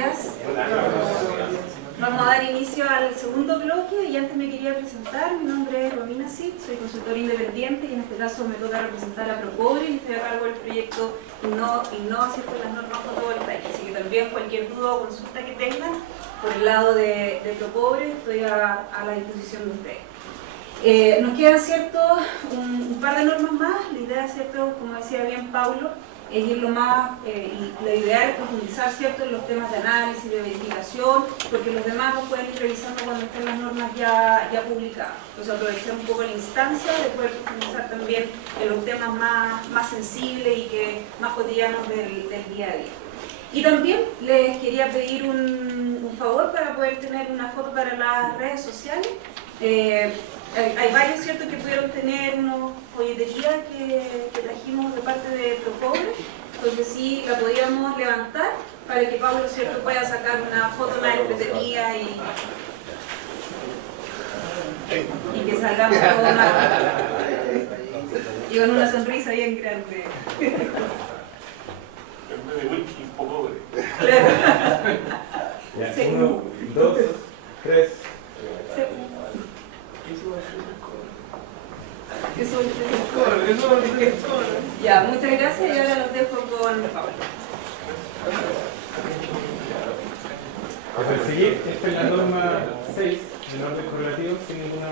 días. Vamos a dar inicio al segundo bloque y antes me quería presentar. Mi nombre es Romina Cid, soy consultora independiente y en este caso me toca representar a Procobre y estoy a cargo del proyecto Innova ¿cierto? Las normas fotovoltaicas. Así que también cualquier duda o consulta que tengan por el lado de Procobre estoy a la disposición de ustedes. Nos quedan ¿cierto? Un par de normas más. La idea, ¿cierto? Como decía bien Paulo, es ir lo más, y lo ideal es profundizar ¿cierto? En los temas de análisis, de verificación, porque los demás los pueden ir revisando cuando estén las normas ya publicadas. Entonces aprovechar un poco la instancia de poder profundizar también en los temas más sensibles y más cotidianos del día a día. Y también les quería pedir un favor para poder tener una foto para las redes sociales. Hay varios ¿cierto? Que pudieron tener unos folleterías que trajimos de parte de Procobre, entonces sí la podíamos levantar para que Pablo ¿cierto? Pueda sacar una foto más entretenida y que salgamos todos y con una sonrisa bien grande. Ya, 1, 2, 3. Ya, muchas gracias y ahora los dejo con Pablo. A perseguir, esta es la norma 6 en orden correlativo sin ninguna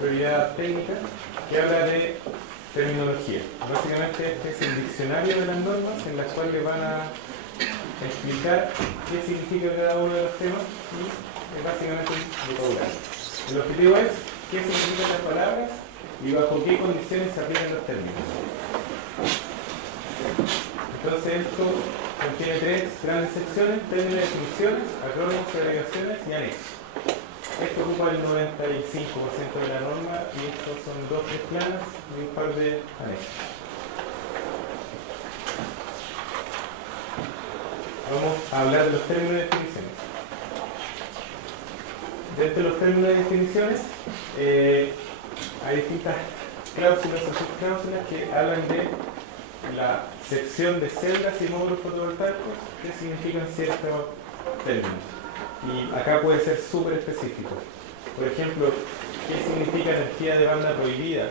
prioridad técnica que habla de terminología. Básicamente este es el diccionario de las normas en las cuales van a explicar qué significa cada uno de los temas y es básicamente un vocabulario. El objetivo es qué significan las palabras y bajo qué condiciones se aplican los términos. Entonces esto contiene 3 grandes secciones: términos, definiciones, acrónimos, agregaciones y anexos. Esto ocupa el 95% de la norma y estos son 2 planas y un par de anexos. Vamos a hablar de los términos y definiciones. Dentro de los términos y definiciones hay distintas cláusulas o subcláusulas que hablan de la sección de celdas y módulos fotovoltaicos que significan ciertos términos. Y acá puede ser súper específico. Por ejemplo, ¿qué significa energía de banda prohibida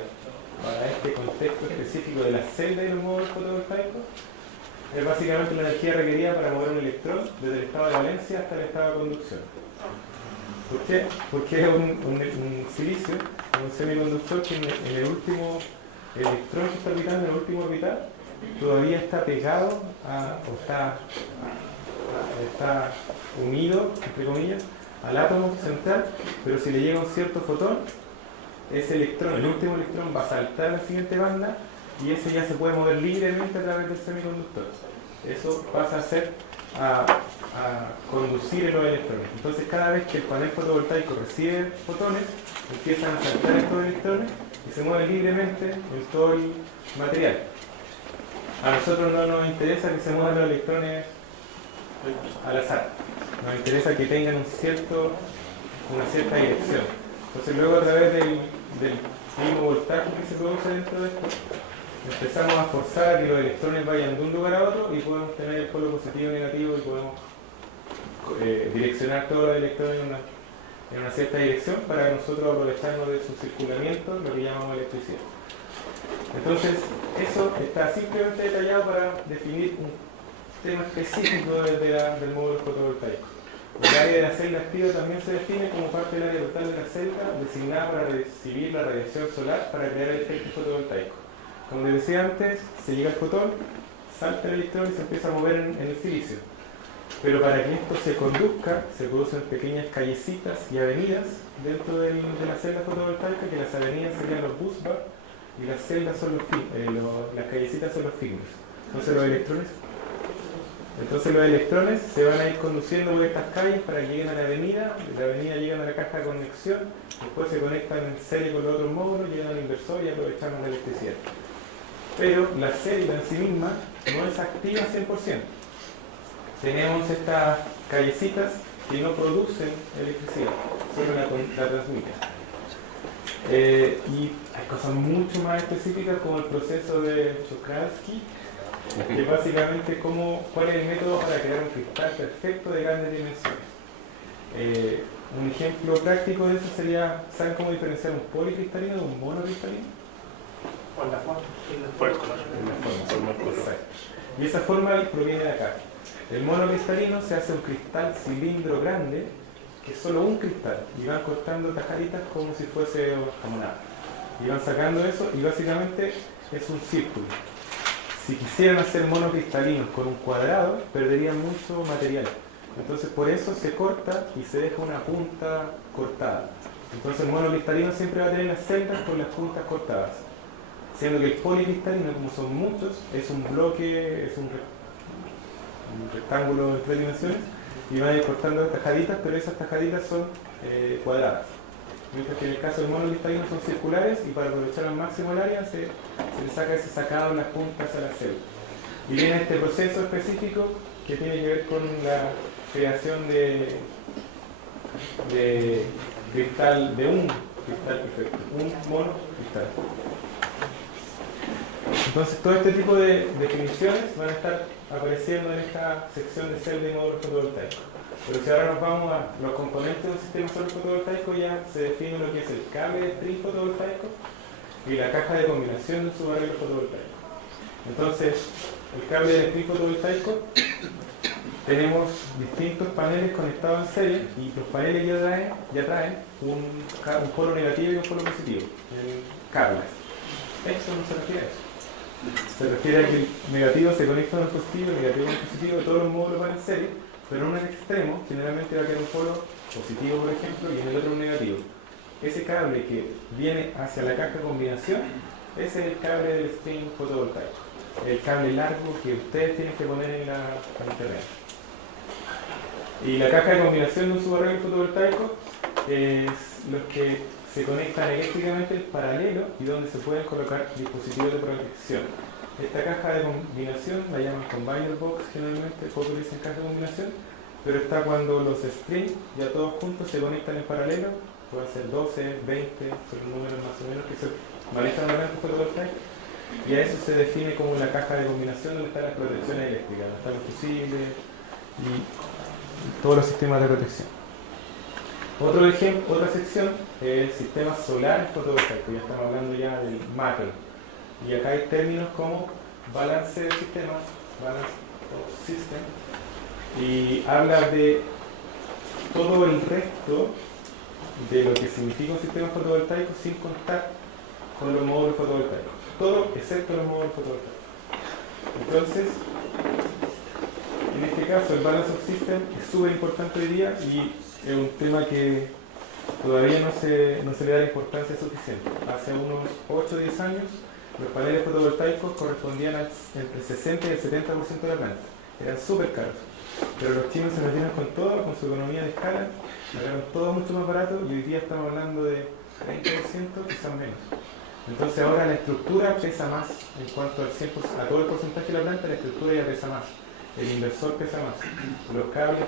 para este contexto específico de las celdas y los módulos fotovoltaicos? Es básicamente la energía requerida para mover un electrón desde el estado de valencia hasta el estado de conducción. ¿Por qué? Porque es un silicio, un semiconductor que en el último electrón que está orbitando, en el último orbital, todavía está pegado o está unido, entre comillas, al átomo central, pero si le llega un cierto fotón, ese electrón, el último electrón, va a saltar a la siguiente banda y ese ya se puede mover libremente a través del semiconductor. Eso pasa a conducir los electrones. Entonces cada vez que el panel fotovoltaico recibe fotones, empiezan a saltar estos electrones y se mueven libremente en todo el material. A nosotros no nos interesa que se muevan los electrones al azar, nos interesa que tengan una cierta dirección. Entonces luego a través del mismo voltaje que se produce dentro de esto, empezamos a forzar a que los electrones vayan de un lugar a otro y podemos tener el polo positivo y negativo y podemos direccionar todos los electrones en una cierta dirección para nosotros aprovecharnos de su circulamiento, lo que llamamos electricidad. Entonces, eso está simplemente detallado para definir un tema específico del módulo fotovoltaico. El área de la celda activa también se define como parte del área total de la celda, designada para recibir la radiación solar para crear el efecto fotovoltaico. Como les decía antes, se llega al fotón, salta el electrón y se empieza a mover en el silicio. Pero para que esto se conduzca, se producen pequeñas callecitas y avenidas dentro de la celda fotovoltaica, que las avenidas serían los busbars y las celdas son las callecitas son los fingers. Entonces los electrones se van a ir conduciendo por estas calles para que lleguen a la avenida llegan a la caja de conexión, después se conectan en serie con los otros módulos, llegan al inversor y aprovechamos la electricidad. Pero la célula en sí misma no es activa 100%. Tenemos estas callecitas que no producen electricidad, solo la transmiten. Y hay cosas mucho más específicas como el proceso de Czochralski, que básicamente cuál es el método para crear un cristal perfecto de grandes dimensiones. Un ejemplo práctico de eso sería, ¿saben cómo diferenciar un policristalino de un monocristalino? Por la forma. Por el color. Exacto. Y esa forma proviene de acá. El monocristalino se hace un cristal cilindro grande, que es solo un cristal, y van cortando tajaditas como si fuese jamonada. Y van sacando eso, y básicamente es un círculo. Si quisieran hacer monocristalinos con un cuadrado, perderían mucho material. Entonces por eso se corta y se deja una punta cortada. Entonces el monocristalino siempre va a tener las celdas con las puntas cortadas. Siendo que el policristalino, como son muchos, es un bloque, es un rectángulo de 3 dimensiones, y van a ir cortando tajaditas, pero esas tajaditas son cuadradas. Mientras que en el caso del monocristalino son circulares, y para aprovechar al máximo el área se le saca ese sacado en las puntas a la celda. Y viene este proceso específico que tiene que ver con la creación de cristal, de un cristal perfecto, un monocristal. Entonces todo este tipo de definiciones van a estar apareciendo en esta sección de celda y módulos fotovoltaicos. Pero si ahora nos vamos a los componentes de un sistema solar fotovoltaico, ya se define lo que es el cable de string fotovoltaico y la caja de combinación de un subarreglo fotovoltaico. Entonces, el cable de string fotovoltaico, tenemos distintos paneles conectados en serie, y los paneles ya traen un polo negativo y un polo positivo en cables. Esto no se refiere a eso. Se refiere a que el negativo se conecta con el positivo, el negativo con el positivo, todos los módulos van en serie, pero en un extremo generalmente va a quedar un polo positivo, por ejemplo, y en el otro un negativo. Ese cable que viene hacia la caja de combinación, ese es el cable del string fotovoltaico, el cable largo que ustedes tienen que poner en internet. Y la caja de combinación de un subarreglo fotovoltaico es los que se conectan eléctricamente en paralelo y donde se pueden colocar dispositivos de protección. Esta caja de combinación la llaman combiner box, generalmente poco dicen caja de combinación, pero está cuando los strings ya todos juntos se conectan en paralelo, pueden ser 12, 20, son los números más o menos que se manejan en la red fotovoltaica, y a eso se define como la caja de combinación donde están las protecciones eléctricas, donde están los fusibles y todos los sistemas de protección. Otro ejemplo, otra sección es sistemas solares fotovoltaicos, ya estamos hablando ya del macro. Y acá hay términos como balance de sistemas, balance of system, y habla de todo el resto de lo que significa un sistema fotovoltaico sin contar con los módulos fotovoltaicos. Todo excepto los módulos fotovoltaicos. Entonces, en este caso el balance of system es súper importante hoy día y es un tema que todavía no se le da la importancia suficiente. Hace unos 8 o 10 años los paneles fotovoltaicos correspondían al entre 60 y el 70% de la planta. Eran súper caros. Pero los chinos se metieron con todo, con su economía de escala, sacaron todo mucho más barato y hoy día estamos hablando de 30%, quizás menos. Entonces ahora la estructura pesa más en cuanto al 100%, a todo el porcentaje de la planta, la estructura ya pesa más. El inversor pesa más. Los cables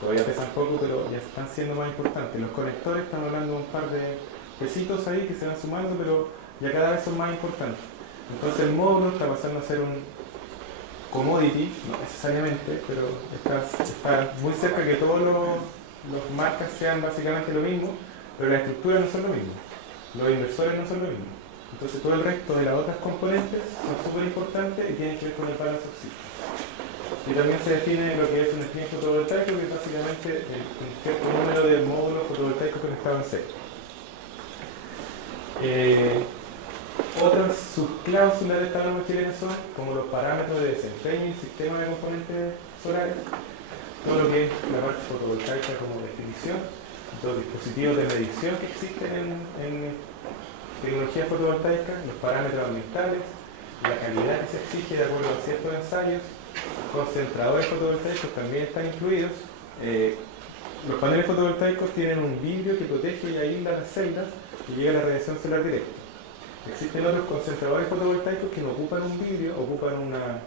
todavía pesan poco, pero ya están siendo más importantes. Los conectores, estamos hablando de un par de pesitos ahí que se van sumando, pero ya cada vez son más importantes. Entonces el módulo está pasando a ser un commodity, no necesariamente, pero está muy cerca que todos los marcas sean básicamente lo mismo, pero las estructuras no son lo mismo, los inversores no son lo mismo. Entonces todo el resto de las otras componentes son súper importantes y tienen que ver con el balance of system. Y también se define lo que es un string fotovoltaico, que es básicamente el cierto número de módulos fotovoltaicos conectados en serie. Otras subcláusulas de esta norma chilena son como los parámetros de desempeño y sistema de componentes solares, todo lo que es la parte fotovoltaica como definición, los dispositivos de medición que existen en tecnología fotovoltaica, los parámetros ambientales, la calidad que se exige de acuerdo a ciertos ensayos, concentradores fotovoltaicos también están incluidos. Los paneles fotovoltaicos tienen un vidrio que protege y aísla las celdas y llega la radiación solar directa. Existen otros concentradores fotovoltaicos que no ocupan un vidrio, ocupan una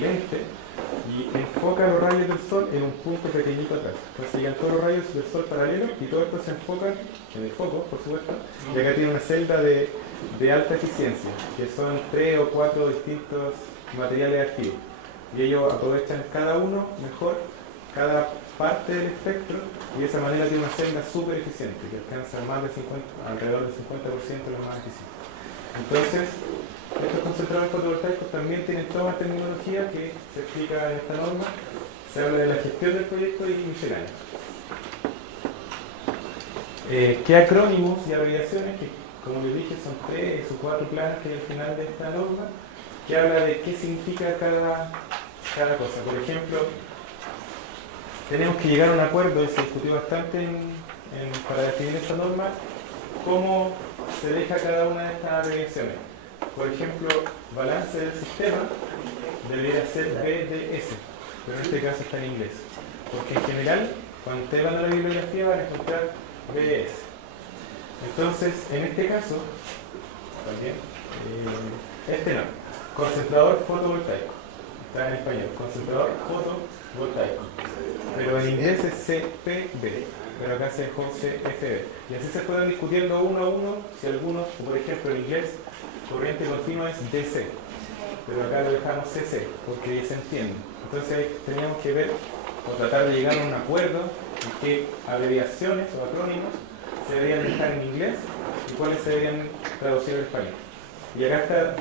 lente y enfocan los rayos del sol en un punto pequeñito atrás. Entonces llegan todos los rayos del sol paralelos y todo esto se enfoca en el foco, por supuesto, y acá tiene una celda de alta eficiencia, que son 3 o 4 distintos materiales activos. Y ellos aprovechan cada uno mejor, cada parte del espectro, y de esa manera tiene una celda súper eficiente, que alcanza más de alrededor del 50% de los más eficientes. Entonces, estos concentradores fotovoltaicos también tienen toda una tecnología que se explica en esta norma. Se habla de la gestión del proyecto y miscelánea. ¿Qué acrónimos y abreviaciones? Que, como les dije, son 3 o 4 planas que hay al final de esta norma, que habla de qué significa cada cosa. Por ejemplo, tenemos que llegar a un acuerdo, y se discutió bastante para definir esta norma, cómo se deja cada una de estas abreviaciones. Por ejemplo, balance del sistema debería ser BDS, pero en este caso está en inglés. Porque en general, cuando ustedes van a la bibliografía van a encontrar BDS. Entonces, en este caso, también, no, concentrador fotovoltaico, está en español, concentrador fotovoltaico, pero en inglés es CPV, pero acá se dejó CFB. Y así se fueron discutiendo uno a uno, si algunos, por ejemplo en inglés, corriente continua es DC, pero acá lo dejamos CC, porque se entiende. Entonces teníamos que ver o tratar de llegar a un acuerdo en qué abreviaciones o acrónimos se deberían dejar en inglés y cuáles se deberían traducir al español. Y acá está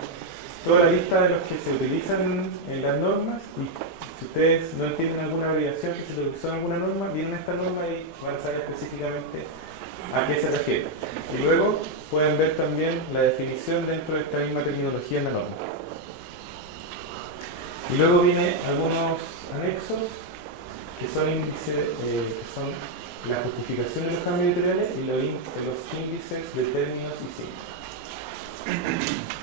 toda la lista de los que se utilizan en las normas, y si ustedes no entienden alguna abreviación que se utilizó en alguna norma, vienen a esta norma y van a saber específicamente a qué se refiere. Y luego pueden ver también la definición dentro de esta misma terminología en la norma. Y luego vienen algunos anexos que son índices, que son la justificación de los cambios editoriales y los índices de términos y signos.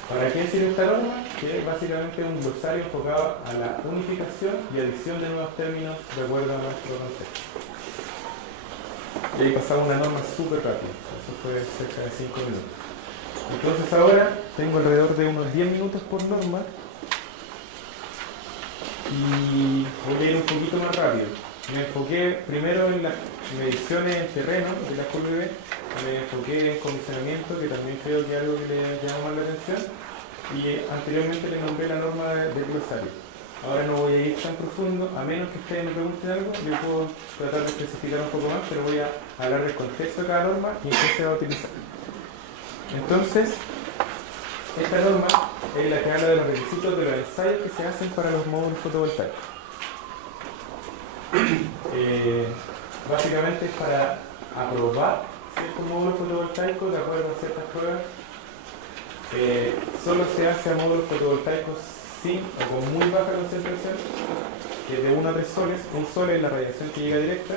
¿Para qué sirve esta norma? Que básicamente es un glosario enfocado a la unificación y adición de nuevos términos de acuerdo a nuestro concepto. Y ahí pasaba una norma súper rápida, eso fue cerca de 5 minutos. Entonces ahora tengo alrededor de unos 10 minutos por norma y voy a ir un poquito más rápido. Me enfoqué primero en las mediciones en terreno de la QLB, me enfoqué en condicionamiento, que también creo que es algo que le llama más la atención, y anteriormente le nombré la norma del glosario. Ahora no voy a ir tan profundo, a menos que ustedes me pregunten algo, yo puedo tratar de especificar un poco más, pero voy a hablar del contexto de cada norma y en qué se va a utilizar. Entonces, esta norma es la que habla de los requisitos de los ensayos que se hacen para los módulos fotovoltaicos. Básicamente es para aprobar ciertos módulos fotovoltaicos de acuerdo a ciertas pruebas. Solo se hace a módulos fotovoltaicos sin o con muy baja concentración, que de 1 a 3 soles. 1 sol es la radiación que llega directa,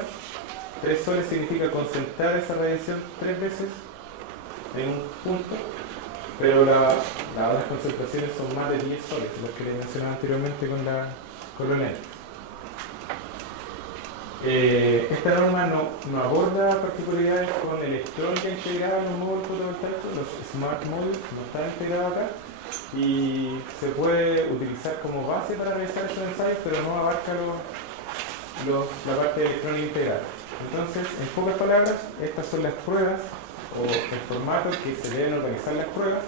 3 soles significa concentrar esa radiación 3 veces en un punto, pero las concentraciones son más de 10 soles, las que les mencionaba anteriormente con lo negro. Esta norma no aborda particularidades con electrónica integrada en los módulos fotovoltaicos, los smart modules no están integrados acá, y se puede utilizar como base para realizar esos ensayos, pero no abarca la parte de electrónica integrada. Entonces, en pocas palabras, estas son las pruebas o el formato que se deben organizar las pruebas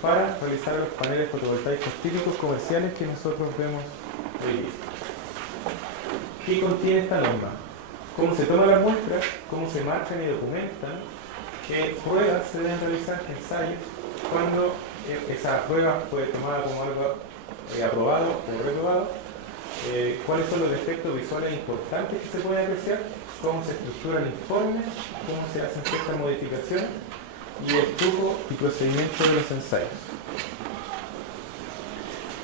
para realizar los paneles fotovoltaicos típicos comerciales que nosotros vemos hoy día. ¿Qué contiene esta norma? ¿Cómo se toman las muestras? ¿Cómo se marcan y documentan? ¿Qué pruebas se deben realizar? ¿Qué ensayos? ¿Cuándo esa prueba fue tomada como algo aprobado o reprobado? ¿Cuáles son los efectos visuales importantes que se pueden apreciar? ¿Cómo se estructura el informe? ¿Cómo se hacen ciertas modificaciones? Y el flujo y procedimiento de los ensayos.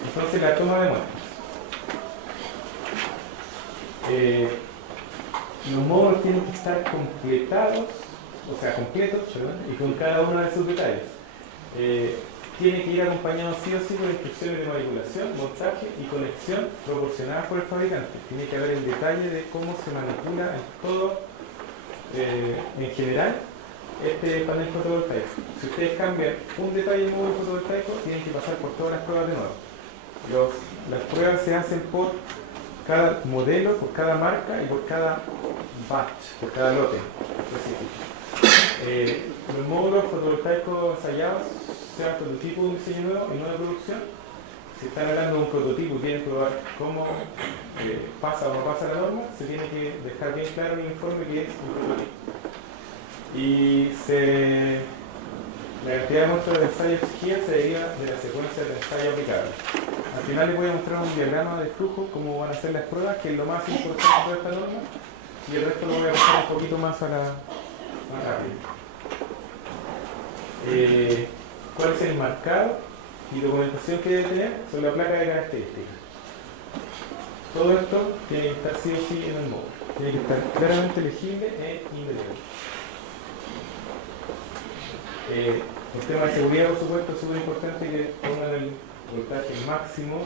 Entonces, la toma de muestras. Los módulos tienen que estar completos, y con cada uno de sus detalles. Tiene que ir acompañado sí o sí por instrucciones de manipulación, montaje y conexión proporcionadas por el fabricante. Tiene que haber el detalle de cómo se manipula en todo, en general, este panel fotovoltaico. Si ustedes cambian un detalle del módulo fotovoltaico, tienen que pasar por todas las pruebas de nuevo. Las pruebas se hacen por cada modelo, por cada marca y por cada batch, por cada lote específico. Los módulos fotovoltaicos ensayados, sea prototipo de un diseño nuevo y no de producción, si están hablando de un prototipo y quieren probar cómo pasa o no pasa la norma, se tiene que dejar bien claro en el informe que es un prototipo. Y la cantidad de muestras de ensayo exigida se deriva de la secuencia de ensayo aplicable. Al final les voy a mostrar un diagrama de flujo, cómo van a ser las pruebas, que es lo más importante de esta norma, y el resto lo voy a pasar un poquito más rápido. ¿Cuál es el marcado y documentación que debe tener? Son la placa de características. Todo esto tiene que estar sí o sí en el módulo. Tiene que estar claramente legible e indeleble. El tema de seguridad, por supuesto, es súper importante que pongan el voltaje máximo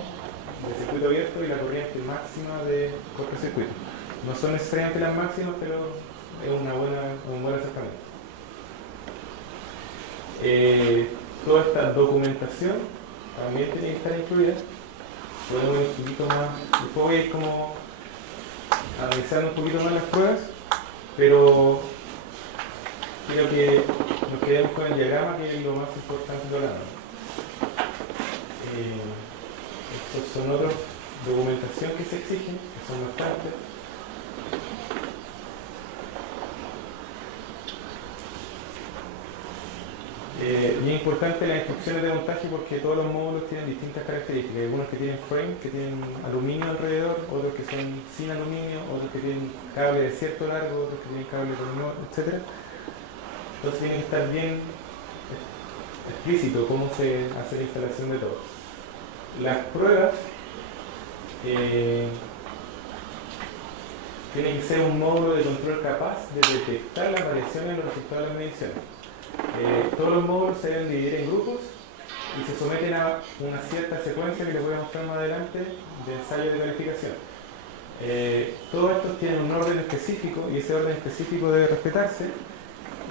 de circuito abierto y la corriente máxima de cortocircuito. No son necesariamente las máximas, pero es un buen acercamiento. Toda esta documentación también tiene que estar incluida. Podemos ir un poquito más, después voy a ir como analizando un poquito más las pruebas, pero quiero que nos quedemos con el diagrama, que es lo más importante de la norma. Estos son otras documentación que se exigen, que son bastantes. Y es importante las instrucciones de montaje porque todos los módulos tienen distintas características. Hay algunos que tienen frame, que tienen aluminio alrededor, otros que son sin aluminio, otros que tienen cable de cierto largo, otros que tienen cable de no, etc. Entonces tiene que estar bien explícito cómo se hace la instalación de todo. Las pruebas tienen que ser un módulo de control capaz de detectar las variaciones en los resultados de las mediciones. Todos los módulos se deben dividir en grupos y se someten a una cierta secuencia que les voy a mostrar más adelante de ensayos de calificación. Todos estos tienen un orden específico y ese orden específico debe respetarse,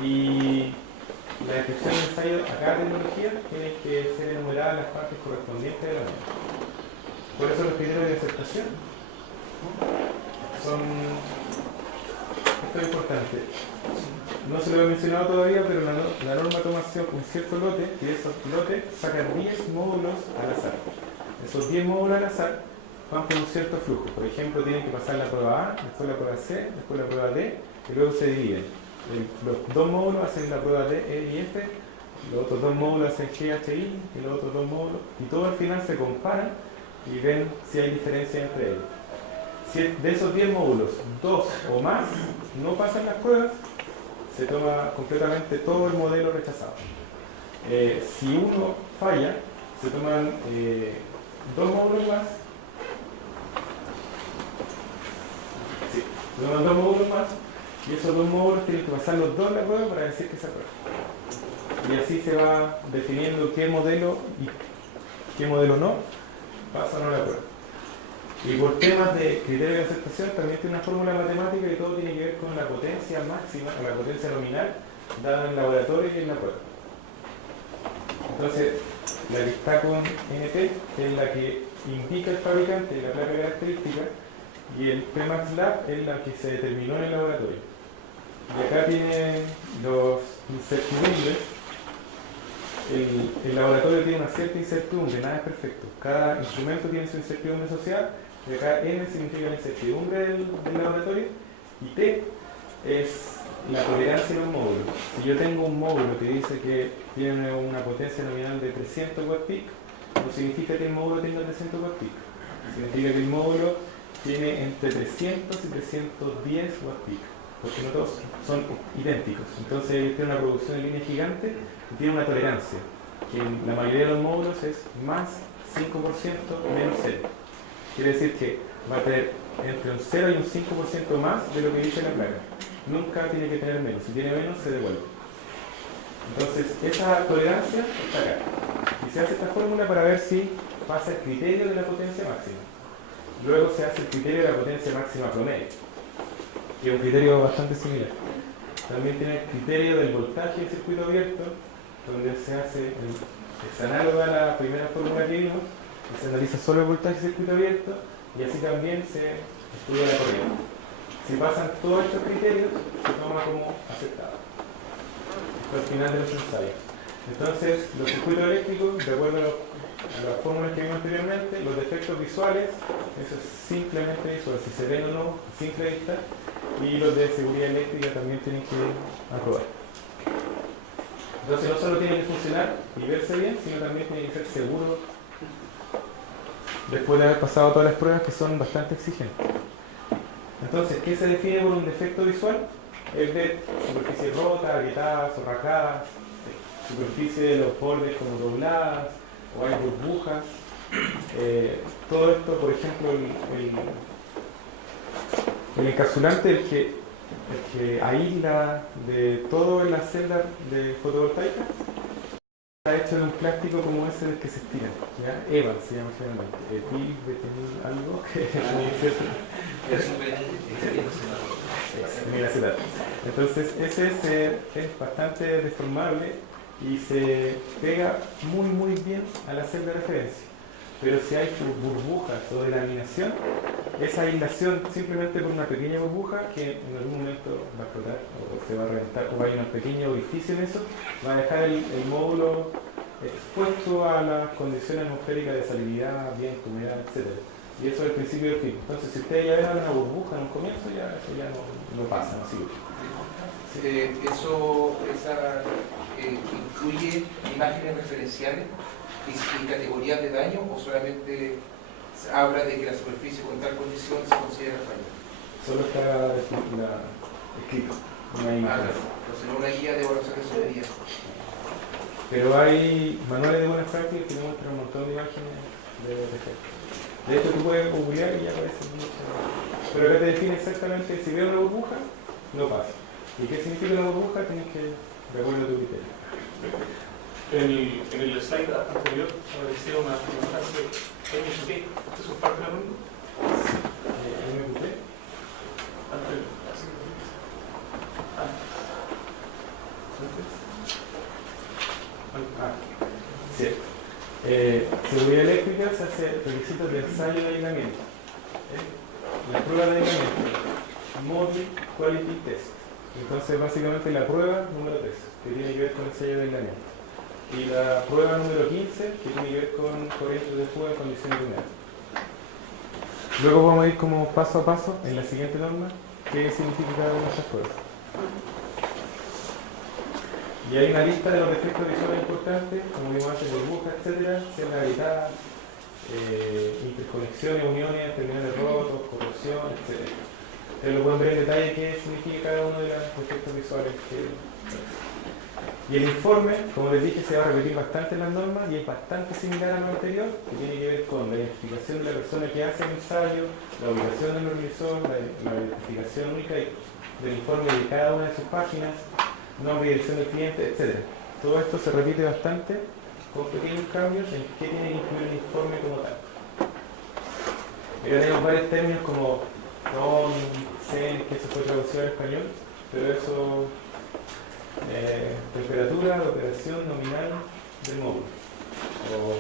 y la descripción de ensayo a cada tecnología tiene que ser enumerada en las partes correspondientes de la norma. Por eso los criterios de aceptación son... Esto es importante. No se lo he mencionado todavía, pero la norma toma un cierto lote, y de esos lotes sacan 10 módulos al azar. Esos 10 módulos al azar van por un cierto flujo. Por ejemplo, tienen que pasar la prueba A, después la prueba C, después la prueba D, y luego se dividen. Los dos módulos hacen la prueba D, E y F, los otros dos módulos hacen G, H, I, y los otros dos módulos, y todos al final se comparan y ven si hay diferencia entre ellos. Si de esos 10 módulos, 2 o más no pasan las pruebas, se toma completamente todo el modelo rechazado. Si uno falla, se toman 2 módulos más. Sí, se toman 2 módulos más, y esos 2 módulos tienen que pasar los 2 la prueba para decir que se aprueba. Y así se va definiendo qué modelo y qué modelo no pasa o no la prueba. Y por temas de criterio de aceptación también tiene una fórmula matemática y todo tiene que ver con la potencia máxima o la potencia nominal dada en el laboratorio y en la prueba. Entonces, la que está con NT es la que indica el fabricante, la placa característica, y el Pmax Lab es la que se determinó en el laboratorio. Y acá tiene los incertidumbres. El laboratorio tiene una cierta incertidumbre, nada es perfecto. Cada instrumento tiene su incertidumbre asociada, y acá N significa la incertidumbre del laboratorio, y T es la tolerancia de los módulos. Si yo tengo un módulo que dice que tiene una potencia nominal de 300 watt-peak, no significa que el módulo tenga 300 watt-peak. Significa que el módulo tiene entre 300 y 310 watt-peak, porque no todos son idénticos. Entonces tiene una producción en línea gigante y tiene una tolerancia, que en la mayoría de los módulos es más 5% menos 0. Quiere decir que va a tener entre un 0 y un 5% más de lo que dice la placa. Nunca tiene que tener menos. Si tiene menos, se devuelve. Entonces, esa tolerancia está acá. Y se hace esta fórmula para ver si pasa el criterio de la potencia máxima. Luego se hace el criterio de la potencia máxima promedio, que es un criterio bastante similar. También tiene el criterio del voltaje de circuito abierto, donde se hace es análogo a la primera fórmula que vimos, y se analiza solo el voltaje de circuito abierto, y así también se estudia la corriente. Si pasan todos estos criterios, se toma como aceptado hasta el final de los ensayos. Entonces, los circuitos eléctricos, de acuerdo las fórmulas que vimos anteriormente, los defectos visuales, eso es simplemente visual, si se ven o no, a simple vista, y los de seguridad eléctrica también tienen que aprobar. Entonces no solo tiene que funcionar y verse bien, sino también tiene que ser seguro después de haber pasado todas las pruebas que son bastante exigentes. Entonces, ¿qué se define por un defecto visual? Es ver superficies rotas, agrietadas o rasgadas, superficie de los bordes como dobladas, o hay burbujas. Todo esto, por ejemplo, el encapsulante, el que aísla de todo en la celda de fotovoltaica, está hecho de un plástico como ese del que se estira, ¿ya? EVA se llama generalmente, algo que entonces ese es bastante deformable y se pega muy bien a la celda de referencia. Pero si hay burbujas o delaminación, esa aislación simplemente por una pequeña burbuja que en algún momento va a explotar o se va a reventar o hay un pequeño orificio en eso, va a dejar el módulo expuesto a las condiciones atmosféricas de salinidad, viento, humedad, etc. Y eso es el principio del fin. Entonces, si ustedes ya ven una burbuja en un comienzo, eso ya no pasa, no sirve. ¿Esa incluye imágenes referenciales y categorías de daño o solamente habla de que la superficie con tal condición se considera falla? Solo está escrito, no hay imágenes. Entonces no una guía de evaluación de soberanía. Pero hay manuales de buenas prácticas que muestran un montón de imágenes de defectos. De hecho, tú puedes googlear y ya aparece mucho. Pero acá te define exactamente, si veo una burbuja, no pasa. ¿Y qué significa una burbuja? Tienes que, de acuerdo a tu criterio. En el slide anterior aparecía una frase MQT. ¿Eso es parte de la ronda? MQT. Anterior. Cierto. Seguridad eléctrica se hace requisitos de ensayo de aislamiento. La prueba de aislamiento, Model Quality Test. Entonces, básicamente la prueba número 3, que tiene que ver con el sello de aislamiento. Y la prueba número 15, que tiene que ver con corrientes de fuga en condiciones de humedad. Luego vamos a ir como paso a paso en la siguiente norma, qué significa cada una de estas pruebas. Y hay una lista de los defectos visuales importantes, como vimos antes, burbujas, etc., celdas habitadas, interconexiones, uniones, terminales rotos, corrosión, etc. Ustedes lo pueden ver en detalle qué significa cada uno de los defectos visuales. Y el informe, como les dije, se va a repetir bastante en las normas y es bastante similar a lo anterior, que tiene que ver con la identificación de la persona que hace el ensayo, la ubicación del revisor, la identificación única del informe de cada una de sus páginas, nombre y dirección del cliente, etc. Todo esto se repite bastante con pequeños cambios en qué tiene que incluir el informe como tal. Acá tenemos varios términos como non, sen, que eso fue traducido al español, pero eso, temperatura de operación nominal del módulo. O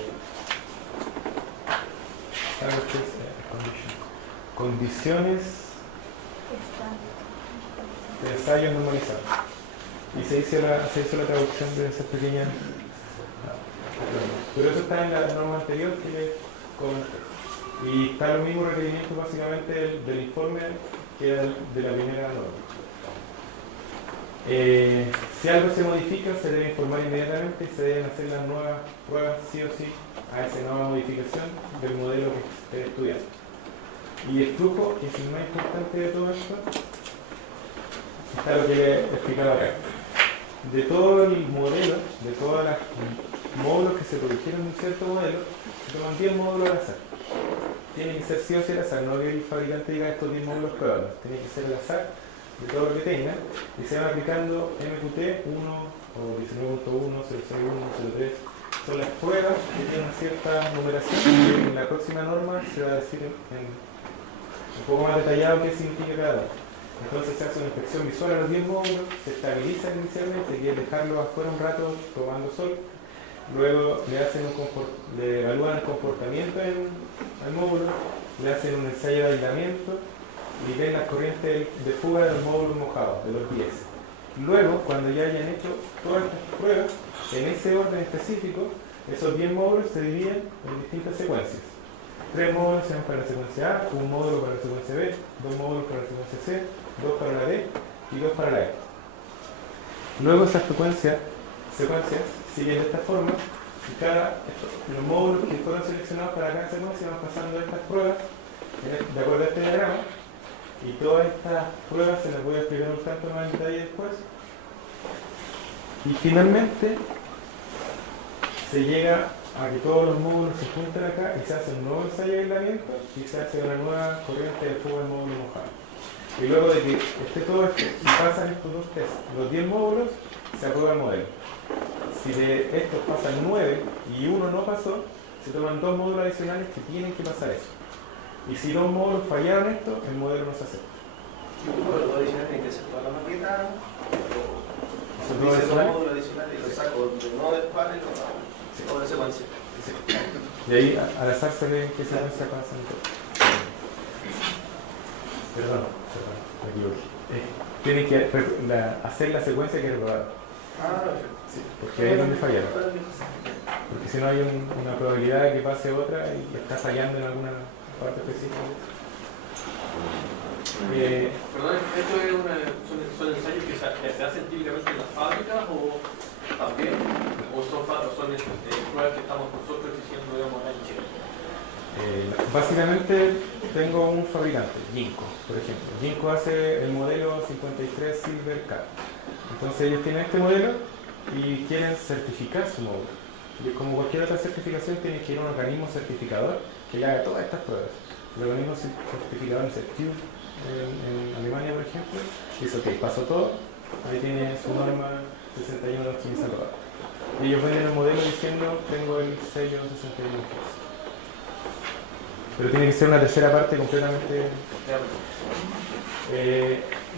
condiciones de ensayo normalizado. Y se hizo la traducción de esa pequeña. Pero eso está en la norma anterior que les comenté. Y están los mismos requerimientos básicamente del informe que era de la primera norma. Si algo se modifica, se debe informar inmediatamente y se deben hacer las nuevas pruebas sí o sí a esa nueva modificación del modelo que se esté estudiando. Y el flujo, que es el más importante de todo esto, está lo que he explicado acá. De todo el modelo, de todos los módulos que se produjeron en un cierto modelo, se toman 10 módulos al azar. Tiene que ser sí o sí al azar, no que el fabricante diga estos 10 módulos pruébalos. Tiene que ser al azar de todo lo que tenga y se van aplicando MQT 1 o 19.1, 061, 03. Son las pruebas que tienen una cierta numeración y en la próxima norma se va a decir un poco más detallado qué significa cada uno. Entonces se hace una inspección visual a los 10 módulos, se estabiliza inicialmente, que es dejarlo afuera un rato tomando sol, luego le evalúan el comportamiento al módulo, le hacen un ensayo de aislamiento y ven las corrientes de fuga de los módulos mojados, de los 10. Luego, cuando ya hayan hecho todas estas pruebas, en ese orden específico, Esos 10 módulos se dividen en distintas secuencias. 3 módulos se van para la secuencia A, un módulo para la secuencia B, 2 módulos para la secuencia C, 2 para la D y 2 para la E. Luego esas secuencias siguen de esta forma y los módulos que fueron seleccionados para cada secuencia van pasando estas pruebas de acuerdo a este diagrama, y todas estas pruebas se las voy a explicar un tanto más en detalle después. Y finalmente se llega a que todos los módulos se juntan acá y se hace un nuevo ensayo de aislamiento y se hace una nueva corriente de fuga del módulo mojado. Y luego de que esté todo esto y pasan estos dos tests, los 10 módulos, se aprueba el modelo. Si de estos pasan 9 y uno no pasó, se toman 2 módulos adicionales que tienen que pasar eso. Y si 2 módulos fallaron esto, el modelo no se acepta. ¿Y un módulo adicional tiene que ser toda la maqueta? Son ¿O dos dice 2 adicionales. módulos adicionales y lo saco de no del par y lo hago? O de secuencia. Y ahí al azar se ve qué secuencia pasa en todo. Perdón, me equivoqué. Tienen que hacer la secuencia que reprobaron. Ah, perfecto. Sí, porque ahí es donde fallaron. Porque si no hay una probabilidad de que pase otra y está fallando en alguna parte específica. Perdón, ¿esto son ensayos que se hacen típicamente en las fábricas o también? ¿O son pruebas que estamos nosotros diciendo, digamos, acá en Chile? Básicamente tengo un fabricante, Ginkgo, por ejemplo. Ginkgo hace el modelo 53 Silver Cat. Entonces ellos tienen este modelo y quieren certificar su módulo. Y como cualquier otra certificación, tienen que ir a un organismo certificador que le haga todas estas pruebas. El organismo certificador en CERTIV en Alemania, por ejemplo, dice, ok, pasó todo, ahí tiene su norma 61 de optimizador. Y ellos venden el modelo diciendo, tengo el sello 61 de pero tiene que ser una tercera parte completamente.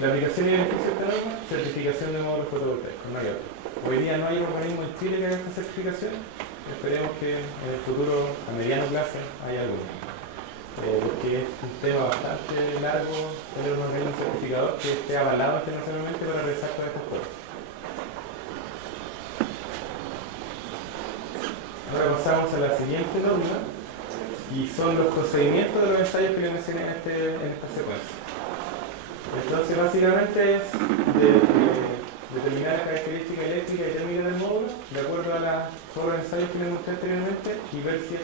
La aplicación y beneficio de esta norma, certificación de módulos fotovoltaicos, no hay otro. Hoy día no hay un organismo en Chile que haga esta certificación, esperemos que en el futuro, a mediano plazo, haya alguno. Porque es un tema bastante largo tener un organismo certificador que esté avalado internacionalmente para realizar todas estas pruebas. Ahora pasamos a la siguiente norma, y son los procedimientos de los ensayos que les mencioné en esta secuencia. Entonces, básicamente es determinar las características eléctricas y térmicas del módulo de acuerdo a todos los ensayos que les mostré anteriormente y ver si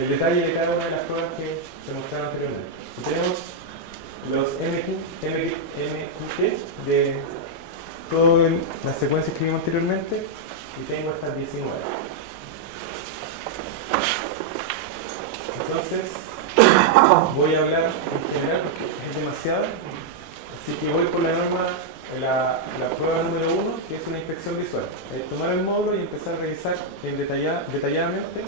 el detalle de cada una de las pruebas que se mostraron anteriormente. Y tenemos los MQT de todas las secuencias que vimos anteriormente y tengo estas 19. Entonces, voy a hablar en general porque es demasiado, así que voy por la norma, la prueba número 1, que es una inspección visual. Es tomar el módulo y empezar a revisar detalladamente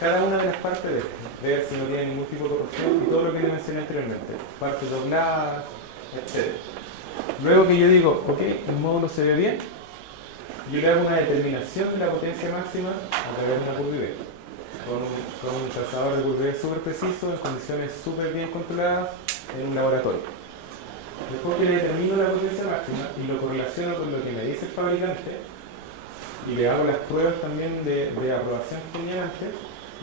cada una de las partes de este, ver si no tiene ningún tipo de corrupción y todo lo que les mencioné anteriormente, partes dobladas, etc. Luego que yo digo, ok, el módulo se ve bien, yo le hago una determinación de la potencia máxima a través de una curva IV. Con un trazador de curva súper preciso, en condiciones súper bien controladas, en un laboratorio. Después que le determino la potencia máxima y lo correlaciono con lo que me dice el fabricante, y le hago las pruebas también de aprobación que tenía antes,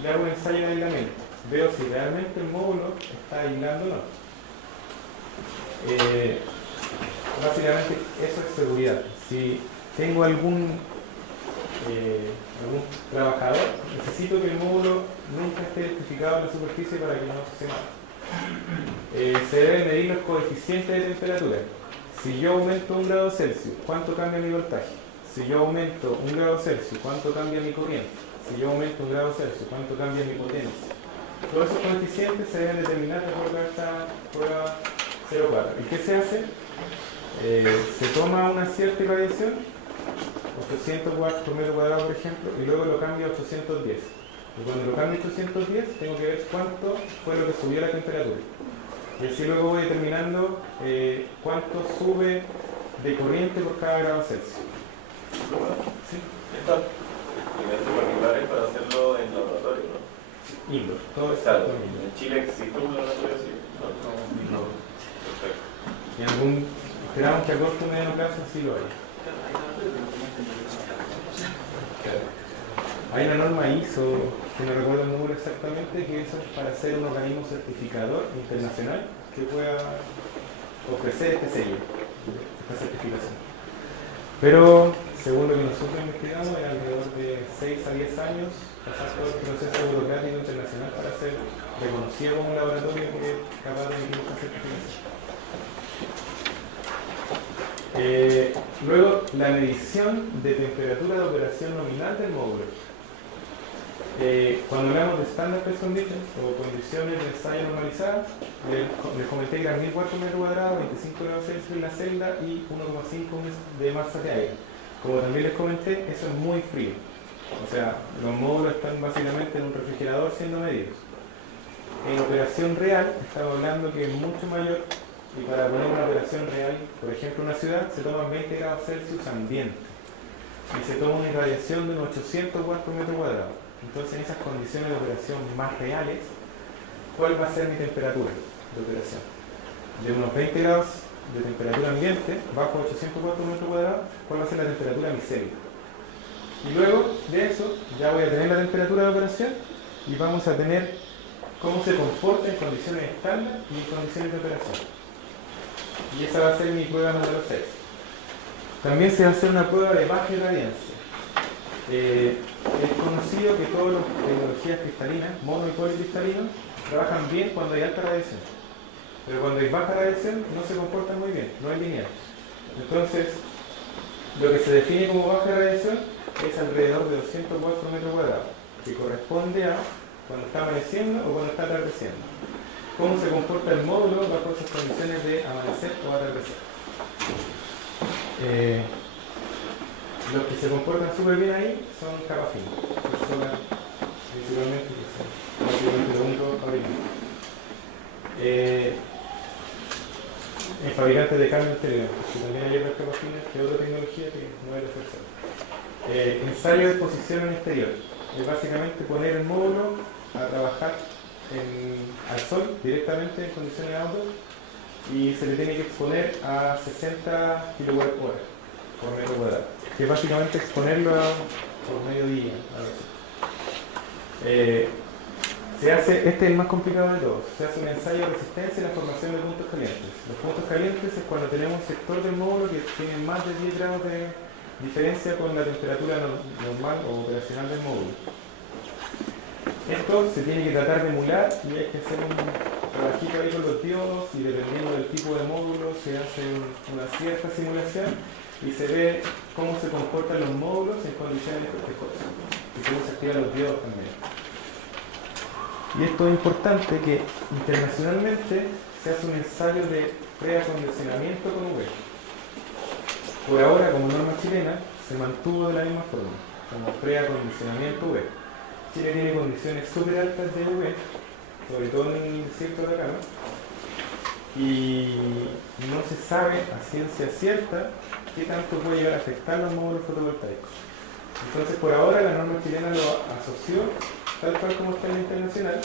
le hago un ensayo de aislamiento. Veo si realmente el módulo está aislando o no. Básicamente eso es seguridad. Si tengo algún trabajador, necesito que el módulo nunca esté electrificado en la superficie para que no se mate. Se deben medir los coeficientes de temperatura. Si yo aumento 1 grado Celsius, ¿cuánto cambia mi voltaje? Si yo aumento 1 grado Celsius, ¿cuánto cambia mi corriente? Si yo aumento 1 grado Celsius, ¿cuánto cambia mi potencia? Todos esos coeficientes se deben determinar de acuerdo a esta prueba 04. ¿Y qué se hace? Se toma una cierta irradiación, 800 watts por metro cuadrado, por ejemplo, y luego lo cambio a 810. Y cuando lo cambio a 810, tengo que ver cuánto fue lo que subió la temperatura. Y así luego voy determinando cuánto sube de corriente por cada grado Celsius. ¿Sí? Estas instrumentos particulares para hacerlo en laboratorio, ¿no? Indoor, todo es Exacto. indoor. ¿En Chile existe un laboratorio así? No. Perfecto. Y esperamos que a corto y mediano plazo sí lo haya. Hay una norma ISO, que no recuerdo el número exactamente, que eso es para ser un organismo certificador internacional que pueda ofrecer este sello, esta certificación. Pero, según lo que nosotros investigamos, es alrededor de 6 a 10 años pasar todo el proceso burocrático internacional para ser reconocido como un laboratorio que es capaz de emitir esta certificación. Luego, la medición de temperatura de operación nominal del módulo. Cuando hablamos de Standard Press Conditions o condiciones de ensayo normalizadas, les comenté que eran 1000 watts por metro cuadrado, 25 grados Celsius en la celda y 1,5 de masa de aire. Como también les comenté, eso es muy frío. O sea, los módulos están básicamente en un refrigerador siendo medidos. En operación real, estamos hablando que es mucho mayor, y para poner una operación real, por ejemplo, en una ciudad, se toman 20 grados Celsius ambiente y se toma una irradiación de unos 800 watts por metro cuadrado. Entonces, en esas condiciones de operación más reales, ¿cuál va a ser mi temperatura de operación? De unos 20 grados de temperatura ambiente, bajo 800 watts por metro cuadrado, ¿cuál va a ser la temperatura de mi celda? Y luego de eso, ya voy a tener la temperatura de operación y vamos a tener cómo se comporta en condiciones estándar y en condiciones de operación. Y esa va a ser mi prueba número 6. También se va a hacer una prueba de baja irradiancia. Es conocido que todas las tecnologías cristalinas, mono y policristalinos, trabajan bien cuando hay alta radiación. Pero cuando hay baja radiación no se comportan muy bien, no es lineal. Entonces, lo que se define como baja radiación es alrededor de 200 watts por metro cuadrado, que corresponde a cuando está amaneciendo o cuando está atardeciendo. ¿Cómo se comporta el módulo bajo esas condiciones de amanecer o atardecer? Los que se comportan súper bien ahí son capas finas, personas principalmente, que son básicamente lo único fabricante. En fabricantes de cambio exterior, que también hay otras capas finas que otra tecnología que no es reforzada. Ensayo de exposición en exterior. Es básicamente poner el módulo a trabajar al sol directamente en condiciones de auto y se le tiene que exponer a 60 kWh por metro cuadrado, que es básicamente exponerlo por mediodía. Este es el más complicado de todos. Se hace un ensayo de resistencia y la formación de puntos calientes. Los puntos calientes es cuando tenemos un sector del módulo que tiene más de 10 grados de diferencia con la temperatura normal o operacional del módulo. Esto se tiene que tratar de emular y hay que hacer un trabajito ahí con los diodos y dependiendo del tipo de módulo se hace una cierta simulación y se ve cómo se comportan los módulos en condiciones de cosas y cómo se activan los diodos también. Y esto es importante que internacionalmente se hace un ensayo de preacondicionamiento con UV. Por ahora, como norma chilena, se mantuvo de la misma forma, como preacondicionamiento UV. Chile tiene condiciones súper altas de UV, sobre todo en el desierto de Atacama, y no se sabe a ciencia cierta qué tanto puede llegar a afectar los módulos fotovoltaicos. Entonces, por ahora, la norma chilena lo asoció tal cual como está en la internacional,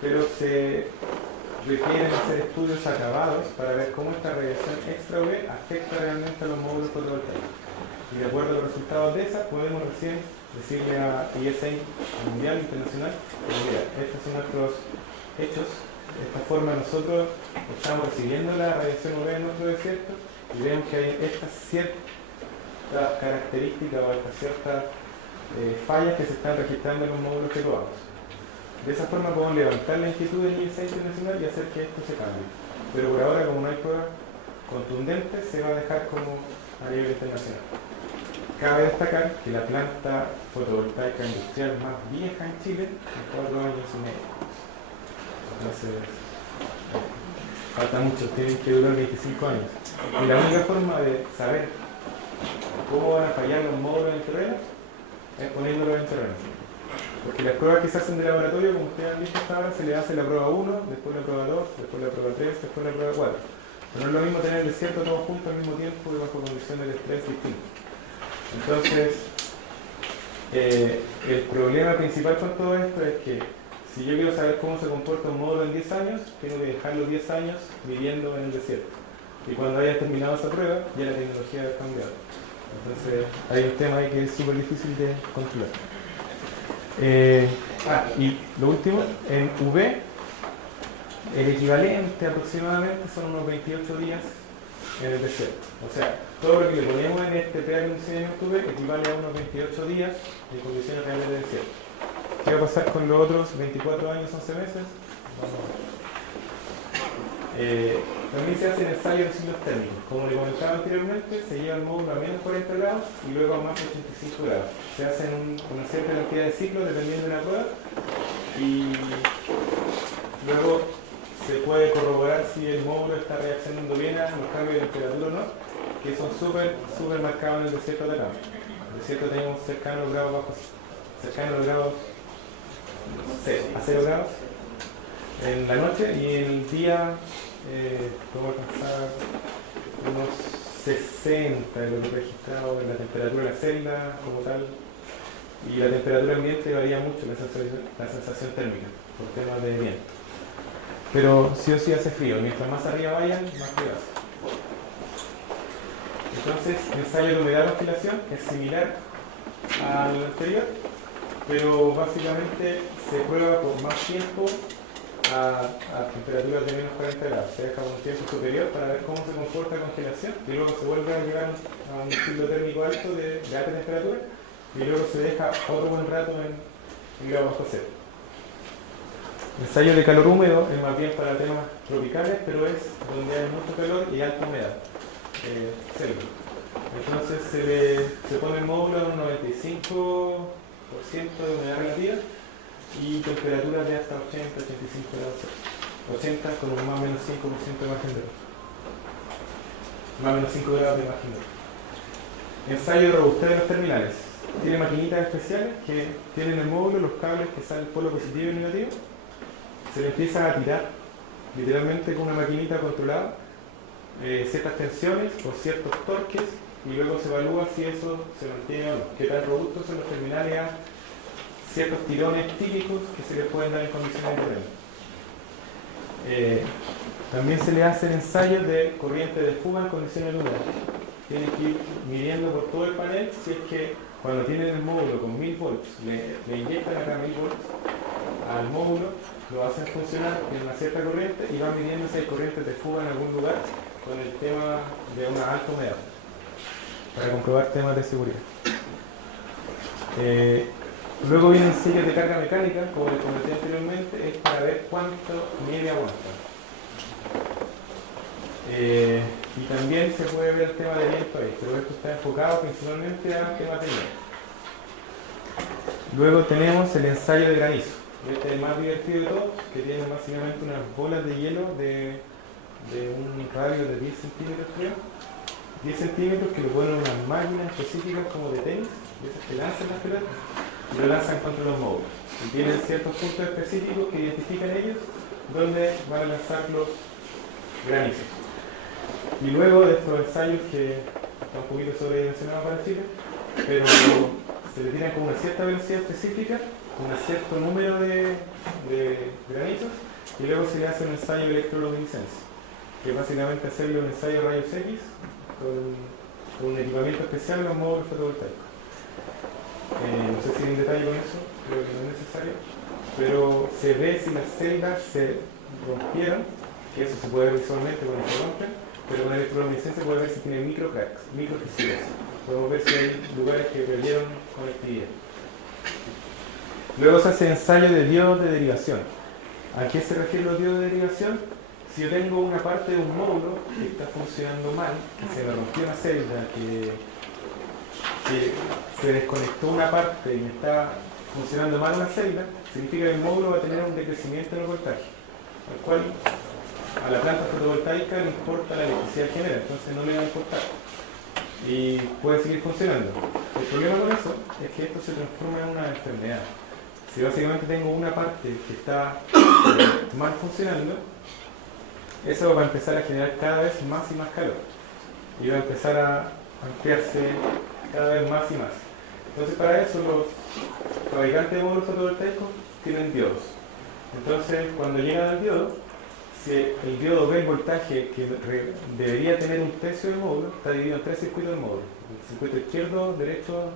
pero se requieren hacer estudios acabados para ver cómo esta radiación extra UV afecta realmente a los módulos fotovoltaicos. Y de acuerdo a los resultados de esa, podemos recién decirle a ISA mundial, internacional, mira, estos son nuestros hechos, de esta forma nosotros estamos recibiendo la radiación UV en nuestro desierto y vemos que hay estas ciertas características o estas ciertas fallas que se están registrando en los módulos que probamos. De esa forma podemos levantar la inquietud del ISA internacional y hacer que esto se cambie. Pero por ahora, como no hay pruebas contundentes, se va a dejar como a nivel internacional. Cabe destacar que la planta fotovoltaica industrial más vieja en Chile es 4 años y medio. Entonces, falta mucho, tienen que durar 25 años. Y la única forma de saber cómo van a fallar los módulos en el terreno es poniéndolos en el terreno. Porque las pruebas que se hacen de laboratorio, como ustedes han visto hasta ahora, se le hace la prueba 1, después la prueba 2, después la prueba 3, después la prueba 4. Pero no es lo mismo tener el desierto todos juntos al mismo tiempo y bajo condiciones de estrés distintas. Entonces, el problema principal con todo esto es que si yo quiero saber cómo se comporta un módulo en 10 años, tengo que dejarlo 10 años viviendo en el desierto. Y cuando haya terminado esa prueba, ya la tecnología ha cambiado. Entonces, hay un tema ahí que es súper difícil de controlar. Y lo último, en UV, el equivalente aproximadamente son unos 28 días en el desierto. O sea, todo lo que le ponemos en este preacondicionamiento UV equivale a unos 28 días de condiciones reales de desierto. ¿Qué va a pasar con los otros 24 años, 11 meses? Vamos a ver. También se hacen ensayos de ciclos térmicos. Como le comentaba anteriormente, se lleva el módulo a menos 40 grados y luego a más de 85 grados. Se hacen una cierta cantidad de ciclos dependiendo de la prueba y luego se puede corroborar si el módulo está reaccionando bien a los cambios de temperatura o no, que son súper marcados en el desierto de Atacama. En el desierto tenemos cercanos a los grados bajos, cercanos a los grados a 0 grados en la noche, y en el día podemos alcanzar unos 60 de lo que he registrado en la temperatura de la celda como tal, y la temperatura ambiente varía mucho la sensación térmica por temas de viento. Pero sí o sí hace frío, mientras más arriba vayan, más frío hace. Entonces, el ensayo de humedad de oscilación es similar al anterior, pero básicamente se prueba por más tiempo a temperaturas de menos 40 grados. Se deja un tiempo superior para ver cómo se comporta la congelación y luego se vuelve a llegar a un ciclo térmico alto de alta temperatura y luego se deja otro buen rato en grados bajo cero. El ensayo de calor húmedo es más bien para temas tropicales, pero es donde hay mucho calor y alta humedad. Selva. Entonces se pone el módulo a un 95% de humedad relativa y temperaturas de hasta 80-85 grados Celsius. 80 con un más o menos 5% de margen de error. Más o menos 5 grados de margen de error. Ensayo de robustez de los terminales. Tiene maquinitas especiales que tienen en el módulo los cables que salen polo positivo y negativo. Se le empieza a tirar literalmente con una maquinita controlada ciertas tensiones o ciertos torques y luego se evalúa si eso se mantiene o no, qué tan robustos son los terminales a ciertos tirones típicos que se les pueden dar en condiciones de terreno. También se le hacen ensayos de corriente de fuga en condiciones de humedad. Tienen que ir midiendo por todo el panel si es que cuando tienen el módulo con 1000 volts le inyectan acá 1000 volts al módulo, lo hacen funcionar en una cierta corriente y van midiendo si hay corrientes de fuga en algún lugar con el tema de una alta humedad para comprobar temas de seguridad. Luego vienen sellos de carga mecánica, como les comenté anteriormente, es para ver cuánto nieve aguanta. Y también se puede ver el tema de viento ahí, pero esto está enfocado principalmente a temas de nieve. Luego tenemos el ensayo de granizo. Este es el más divertido de todos, que tiene básicamente unas bolas de hielo de un radio de 10 centímetros, creo. 10 centímetros que lo ponen en unas máquinas específicas como de tenis, de esas que lanzan las pelotas, y lo lanzan contra los módulos. Y tienen ciertos puntos específicos que identifican ellos donde van a lanzar los granizos. Y luego de estos ensayos que están un poquito sobredimensionados para Chile, pero se le tiran con una cierta velocidad específica, un cierto número de granizos, y luego se le hace un ensayo de electroluminiscencia, que es básicamente hacerle un ensayo de rayos X con un equipamiento especial en los módulos fotovoltaicos. No sé si hay un detalle con eso, creo que no es necesario, pero se ve si las celdas se rompieron, que eso se puede ver visualmente cuando se rompen, pero con la electroluminiscencia se puede ver si tiene micro cracks, micro fisuras. Podemos ver si hay lugares que perdieron conectividad. Luego se hace ensayo de diodos de derivación. ¿A qué se refiere los diodos de derivación? Si yo tengo una parte de un módulo que está funcionando mal, que se me rompió una celda, que se desconectó una parte y me está funcionando mal una celda, significa que el módulo va a tener un decrecimiento en el voltaje, al cual a la planta fotovoltaica le importa la electricidad que genera, entonces no le va a importar y puede seguir funcionando. El problema con eso es que esto se transforma en una enfermedad. Si básicamente tengo una parte que está mal funcionando, eso va a empezar a generar cada vez más y más calor y va a empezar a ampliarse cada vez más y más. Entonces para eso los fabricantes de módulos fotovoltaicos tienen diodos. Entonces cuando llegan al diodo, si el diodo ve el voltaje que debería tener un tercio del módulo, está dividido en 3 circuitos del módulo: el circuito izquierdo, derecho,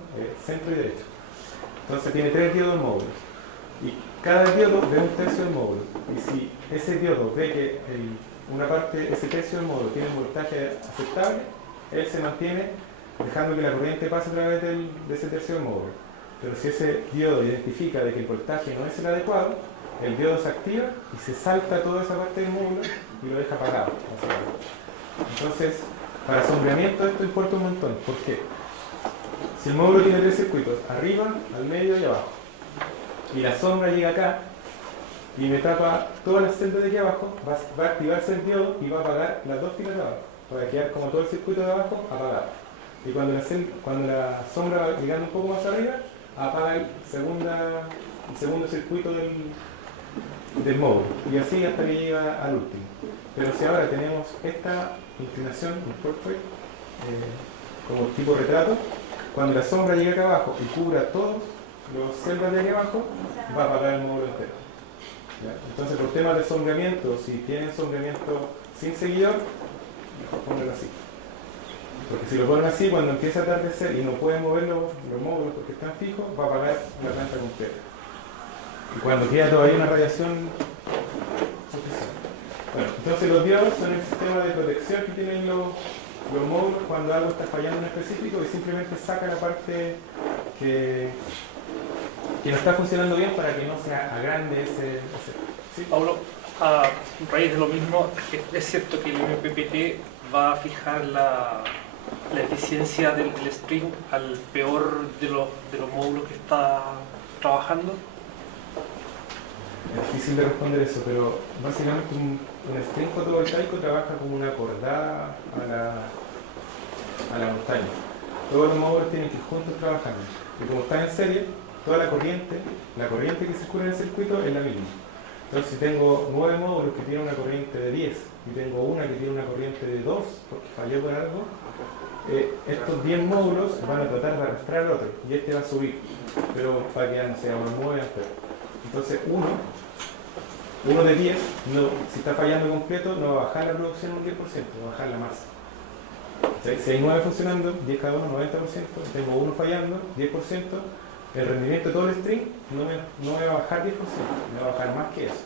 centro y derecho. Entonces tiene 3 diodos módulos. Y cada diodo ve un tercio del módulo. Y si ese diodo ve que una parte, ese tercio del módulo tiene un voltaje aceptable, él se mantiene dejando que la corriente pase a través de ese tercio del módulo. Pero si ese diodo identifica de que el voltaje no es el adecuado, el diodo se activa y se salta toda esa parte del módulo y lo deja apagado. Entonces, para sombreamiento esto importa un montón. ¿Por qué? Si el módulo tiene 3 circuitos, arriba, al medio y abajo, y la sombra llega acá y me tapa todas las celdas de aquí abajo, va a activarse el diodo y va a apagar las 2 filas de abajo, para quedar como todo el circuito de abajo apagado. Y cuando la sombra va llegando un poco más arriba, apaga el segundo circuito del módulo, y así hasta que llega al último. Pero si ahora tenemos esta inclinación, un portrait, como tipo retrato, cuando la sombra llega acá abajo y cubra todos los celdas de aquí abajo, va a apagar el módulo entero. ¿Ya? Entonces, por temas de sombreamiento, si tienen sombreamiento sin seguidor, mejor ponerlo así. Porque si lo ponen así, cuando empieza a atardecer y no pueden mover los módulos porque están fijos, va a apagar la planta completa. Y cuando queda todavía una radiación suficiente. Bueno, entonces los diodos son el sistema de protección que tienen los módulos cuando algo está fallando en específico y simplemente saca la parte que no está funcionando bien para que no se agrande ese. ¿Sí? Pablo, a raíz de lo mismo, es cierto que el MPPT va a fijar la eficiencia del string al peor de los módulos que está trabajando. Es difícil de responder eso, pero básicamente un string fotovoltaico trabaja como una cordada a la montaña. Todos los módulos tienen que ir juntos trabajando. Y como están en serie, toda la corriente que circula en el circuito es la misma. Entonces, si tengo 9 módulos que tienen una corriente de 10 y tengo una que tiene una corriente de 2 porque falló por algo, estos 10 módulos van a tratar de arrastrar al otro y este va a subir, pero para que no sea unos 9 amperes. Entonces, uno de 10, si está fallando completo, no va a bajar la producción un 10%, va a bajar la masa. Si hay 9 funcionando, 10 cada uno, 90%, tengo uno fallando, 10%, el rendimiento de todo el string no me va a bajar 10%, me va a bajar más que eso.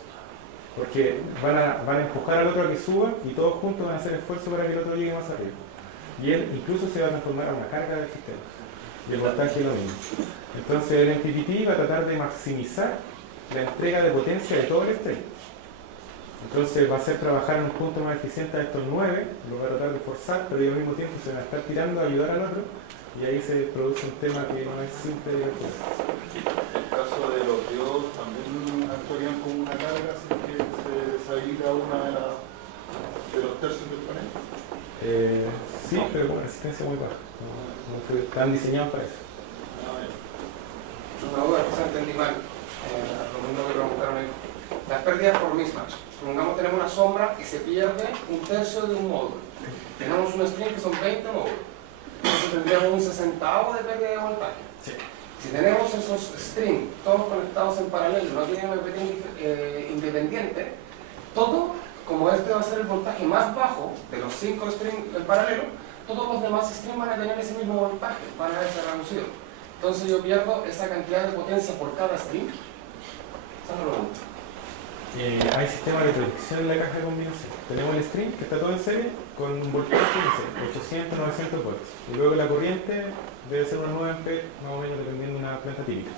Porque van a empujar al otro a que suba y todos juntos van a hacer esfuerzo para que el otro llegue más arriba. Y él incluso se va a transformar en una carga del sistema. Y el voltaje es lo mismo. Entonces el MPPT va a tratar de maximizar la entrega de potencia de todo el string. Entonces va a hacer trabajar en un punto más eficiente a estos 9, lo va a tratar de forzar, pero al mismo tiempo se van a estar tirando a ayudar al otro, y ahí se produce un tema que no es simple de calcular. En el caso de los diodos también actuarían como una carga si es que se deshabilita una de los tercios del panel. Sí, pero con resistencia muy baja. Están diseñados para eso. Una duda, quizás entendí mal. Lo mismo que preguntaron ahí. Las pérdidas por mismatch. Supongamos que tenemos una sombra y se pierde un tercio de un módulo. Tenemos un string que son 20 módulos. Entonces tendríamos un 60avo de pérdida de voltaje. Sí. Si tenemos esos strings todos conectados en paralelo, no tienen MPPT independiente, todo, como este va a ser el voltaje más bajo de los 5 strings en paralelo, todos los demás strings van a tener ese mismo voltaje, van a verse reducidos. Entonces yo pierdo esa cantidad de potencia por cada string. Esa es la pregunta. Hay sistemas de protección en la caja de combinación. Tenemos el string que está todo en serie con un voltaje de 800, 900 volts. Y luego la corriente debe ser unos 9 amperes, más o menos dependiendo de una planta típica.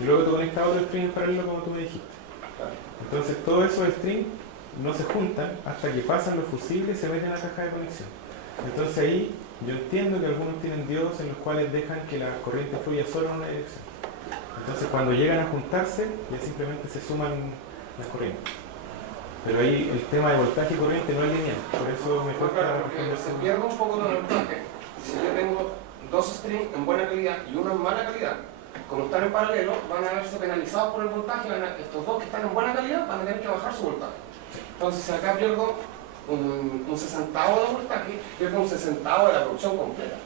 Y luego tú conectas otro string en paralelo como tú me dijiste. Entonces todos esos strings no se juntan hasta que pasan los fusibles y se meten a la caja de conexión. Entonces ahí yo entiendo que algunos tienen diodos en los cuales dejan que la corriente fluya solo en una dirección. Entonces cuando llegan a juntarse ya simplemente se suman las corrientes. Pero ahí el tema de voltaje y corriente no es lineal, por eso me cuesta Claro, porque se pierde un poco de voltaje. Si yo tengo 2 strings en buena calidad y uno en mala calidad, como están en paralelo, van a verse penalizados por el voltaje. Estos dos que están en buena calidad van a tener que bajar su voltaje. Entonces, si acá pierdo un 60avo de voltaje, pierdo un 60avo de la producción completa.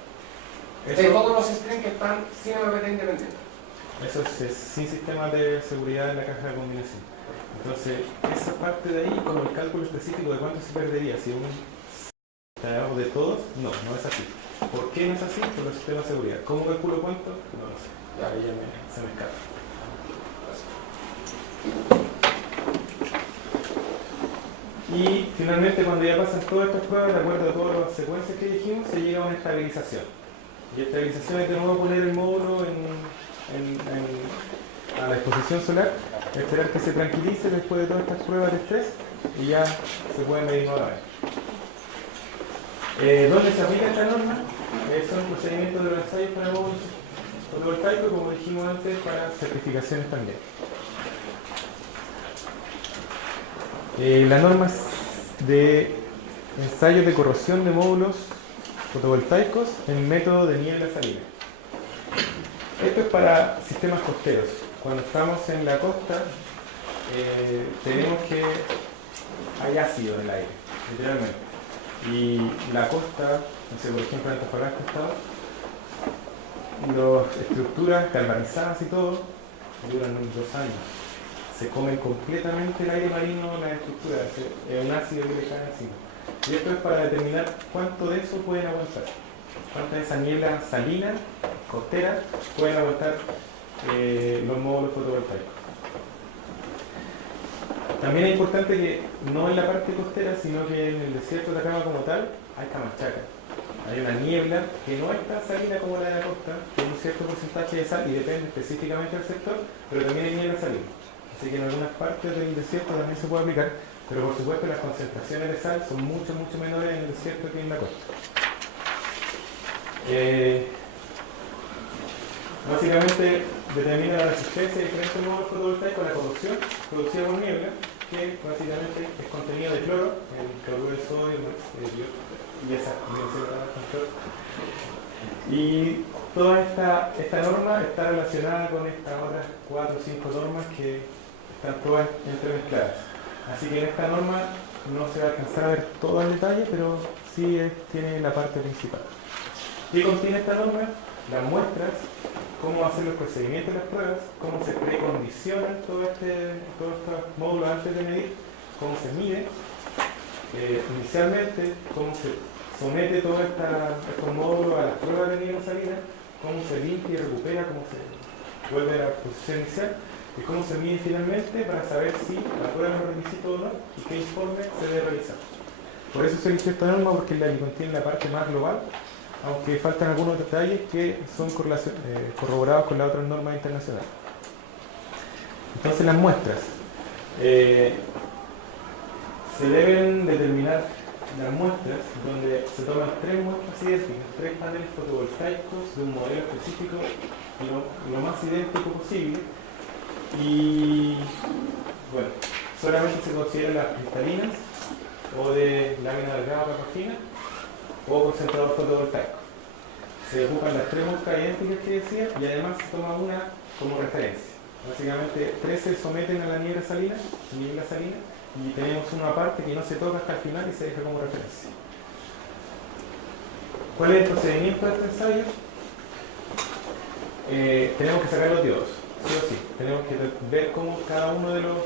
De todos los strings que están sin MPPT independiente. Eso es sin sistema de seguridad en la caja de combinación. Entonces, esa parte de ahí, como el cálculo específico de cuánto se perdería, si uno está debajo de todos, no es así. ¿Por qué no es así? Por el sistema de seguridad. ¿Cómo calculo cuánto? No lo sé. Ya, ahí ya se me escapa. Y finalmente, cuando ya pasan todas estas pruebas, de acuerdo a todas las secuencias que dijimos, se llega a una estabilización. Y estabilización es de nuevo poner el módulo a la exposición solar, esperar que se tranquilice después de todas estas pruebas de estrés y ya se puede medir nuevamente. ¿Dónde se aplica esta norma? Son procedimientos de los ensayos para módulos fotovoltaicos, como dijimos antes, para certificaciones también. Las normas de ensayos de corrosión de módulos fotovoltaicos en método de niebla salina. Esto es para sistemas costeros. Cuando estamos en la costa, tenemos que hay ácido en el aire, literalmente. Y la costa, no sé, por ejemplo en Antofagasta estaba, las estructuras galvanizadas y todo duran 2 años. Se comen completamente el aire marino, las estructuras, es un ácido que le cae encima. Y esto es para determinar cuánto de eso pueden aguantar. Cuánta de esa niebla salina, costera, pueden aguantar los módulos fotovoltaicos. También es importante que no en la parte costera, sino que en el desierto de Atacama como tal, hay camachaca. Hay una niebla que no es tan salina como la de la costa, tiene un cierto porcentaje de sal y depende específicamente del sector, pero también hay niebla salina. Así que en algunas partes del desierto también se puede aplicar, pero por supuesto las concentraciones de sal son mucho menores en el desierto que en la costa. Básicamente determina la resistencia de diferentes módulos fotovoltaicos a la corrosión producida por niebla, que básicamente es contenido de cloro, el cloruro de sodio y esas combinaciones con cloro. Y toda esta norma está relacionada con estas otras 4 o 5 normas que están todas entremezcladas. Así que en esta norma no se va a alcanzar a ver todo el detalle, pero sí tiene la parte principal. ¿Qué contiene esta norma? Las muestras, cómo hacer los procedimientos de las pruebas, cómo se precondicionan todos estos módulos antes de medir, cómo se mide, inicialmente, cómo se somete todos estos módulos a las pruebas de niebla salina, cómo se limpia y recupera, cómo se vuelve a la posición inicial, y cómo se mide finalmente para saber si la prueba es un requisito o no y qué informe se debe realizar. Por eso se eligió esta norma, porque es la que contiene la parte más global, aunque faltan algunos detalles que son corroborados con las otras normas internacionales. Entonces las muestras. Se deben determinar las muestras donde se toman 3 muestras idénticas, 3 paneles fotovoltaicos de un modelo específico lo más idéntico posible. Y bueno, solamente se consideran las cristalinas o de lámina delgada o capa fina o concentrador fotovoltaico. Se ocupan las 3 muestras idénticas que decía y además se toma una como referencia. Básicamente 3 se someten a la niebla salina y tenemos una aparte que no se toca hasta el final y se deja como referencia. ¿Cuál es el procedimiento de este ensayo? Tenemos que sacar los diodos, sí o sí. Tenemos que ver cómo cada uno de los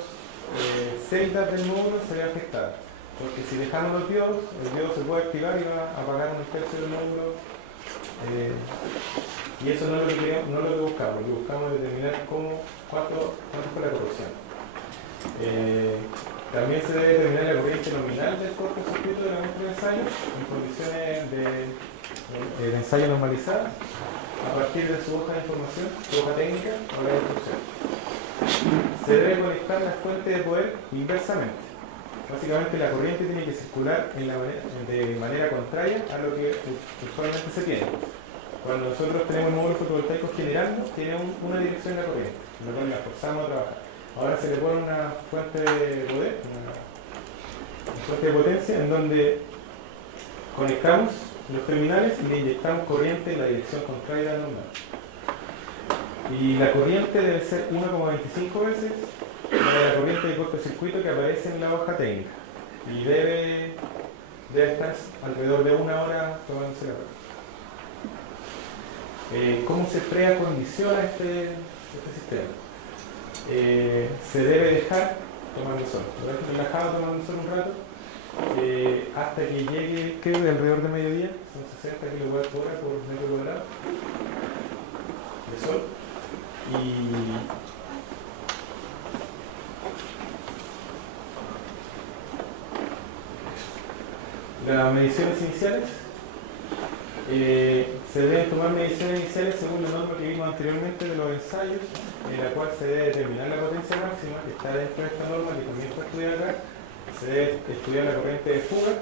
celdas del módulo se ve afectado. Porque si dejamos los diodos, el diodo se puede activar y va a apagar 1/3 del módulo. Y eso no es lo que buscamos. Lo que buscamos es determinar cuánto fue la corrosión. También se debe determinar la corriente nominal del cortocircuito de la muestra de ensayo en condiciones de ensayo normalizadas a partir de su hoja de información, su hoja técnica o la instrucción. Se debe conectar la fuente de poder inversamente. Básicamente la corriente tiene que circular de manera contraria a lo que usualmente se tiene. Cuando nosotros tenemos módulos fotovoltaicos generando, tiene una dirección la corriente, lo cual la forzamos a trabajar. Ahora se le pone una fuente de poder, una fuente de potencia, en donde conectamos los terminales y le inyectamos corriente en la dirección contraria a la normal. Y la corriente debe ser 1,25 veces la corriente de cortocircuito que aparece en la hoja técnica. Y debe estar alrededor de 1 hora tomándose la prueba. ¿Cómo se preacondiciona este sistema? Se debe dejar tomando sol, relajado tomando sol un rato, hasta que llegue, creo que alrededor de mediodía, son 60 kWh por metro cuadrado de sol. Y las mediciones iniciales, se deben tomar mediciones iniciales según la norma que vimos anteriormente de los ensayos, en la cual se debe determinar la potencia máxima, que está dentro de esta norma que también fue estudiada acá. Se debe estudiar la corriente de fuga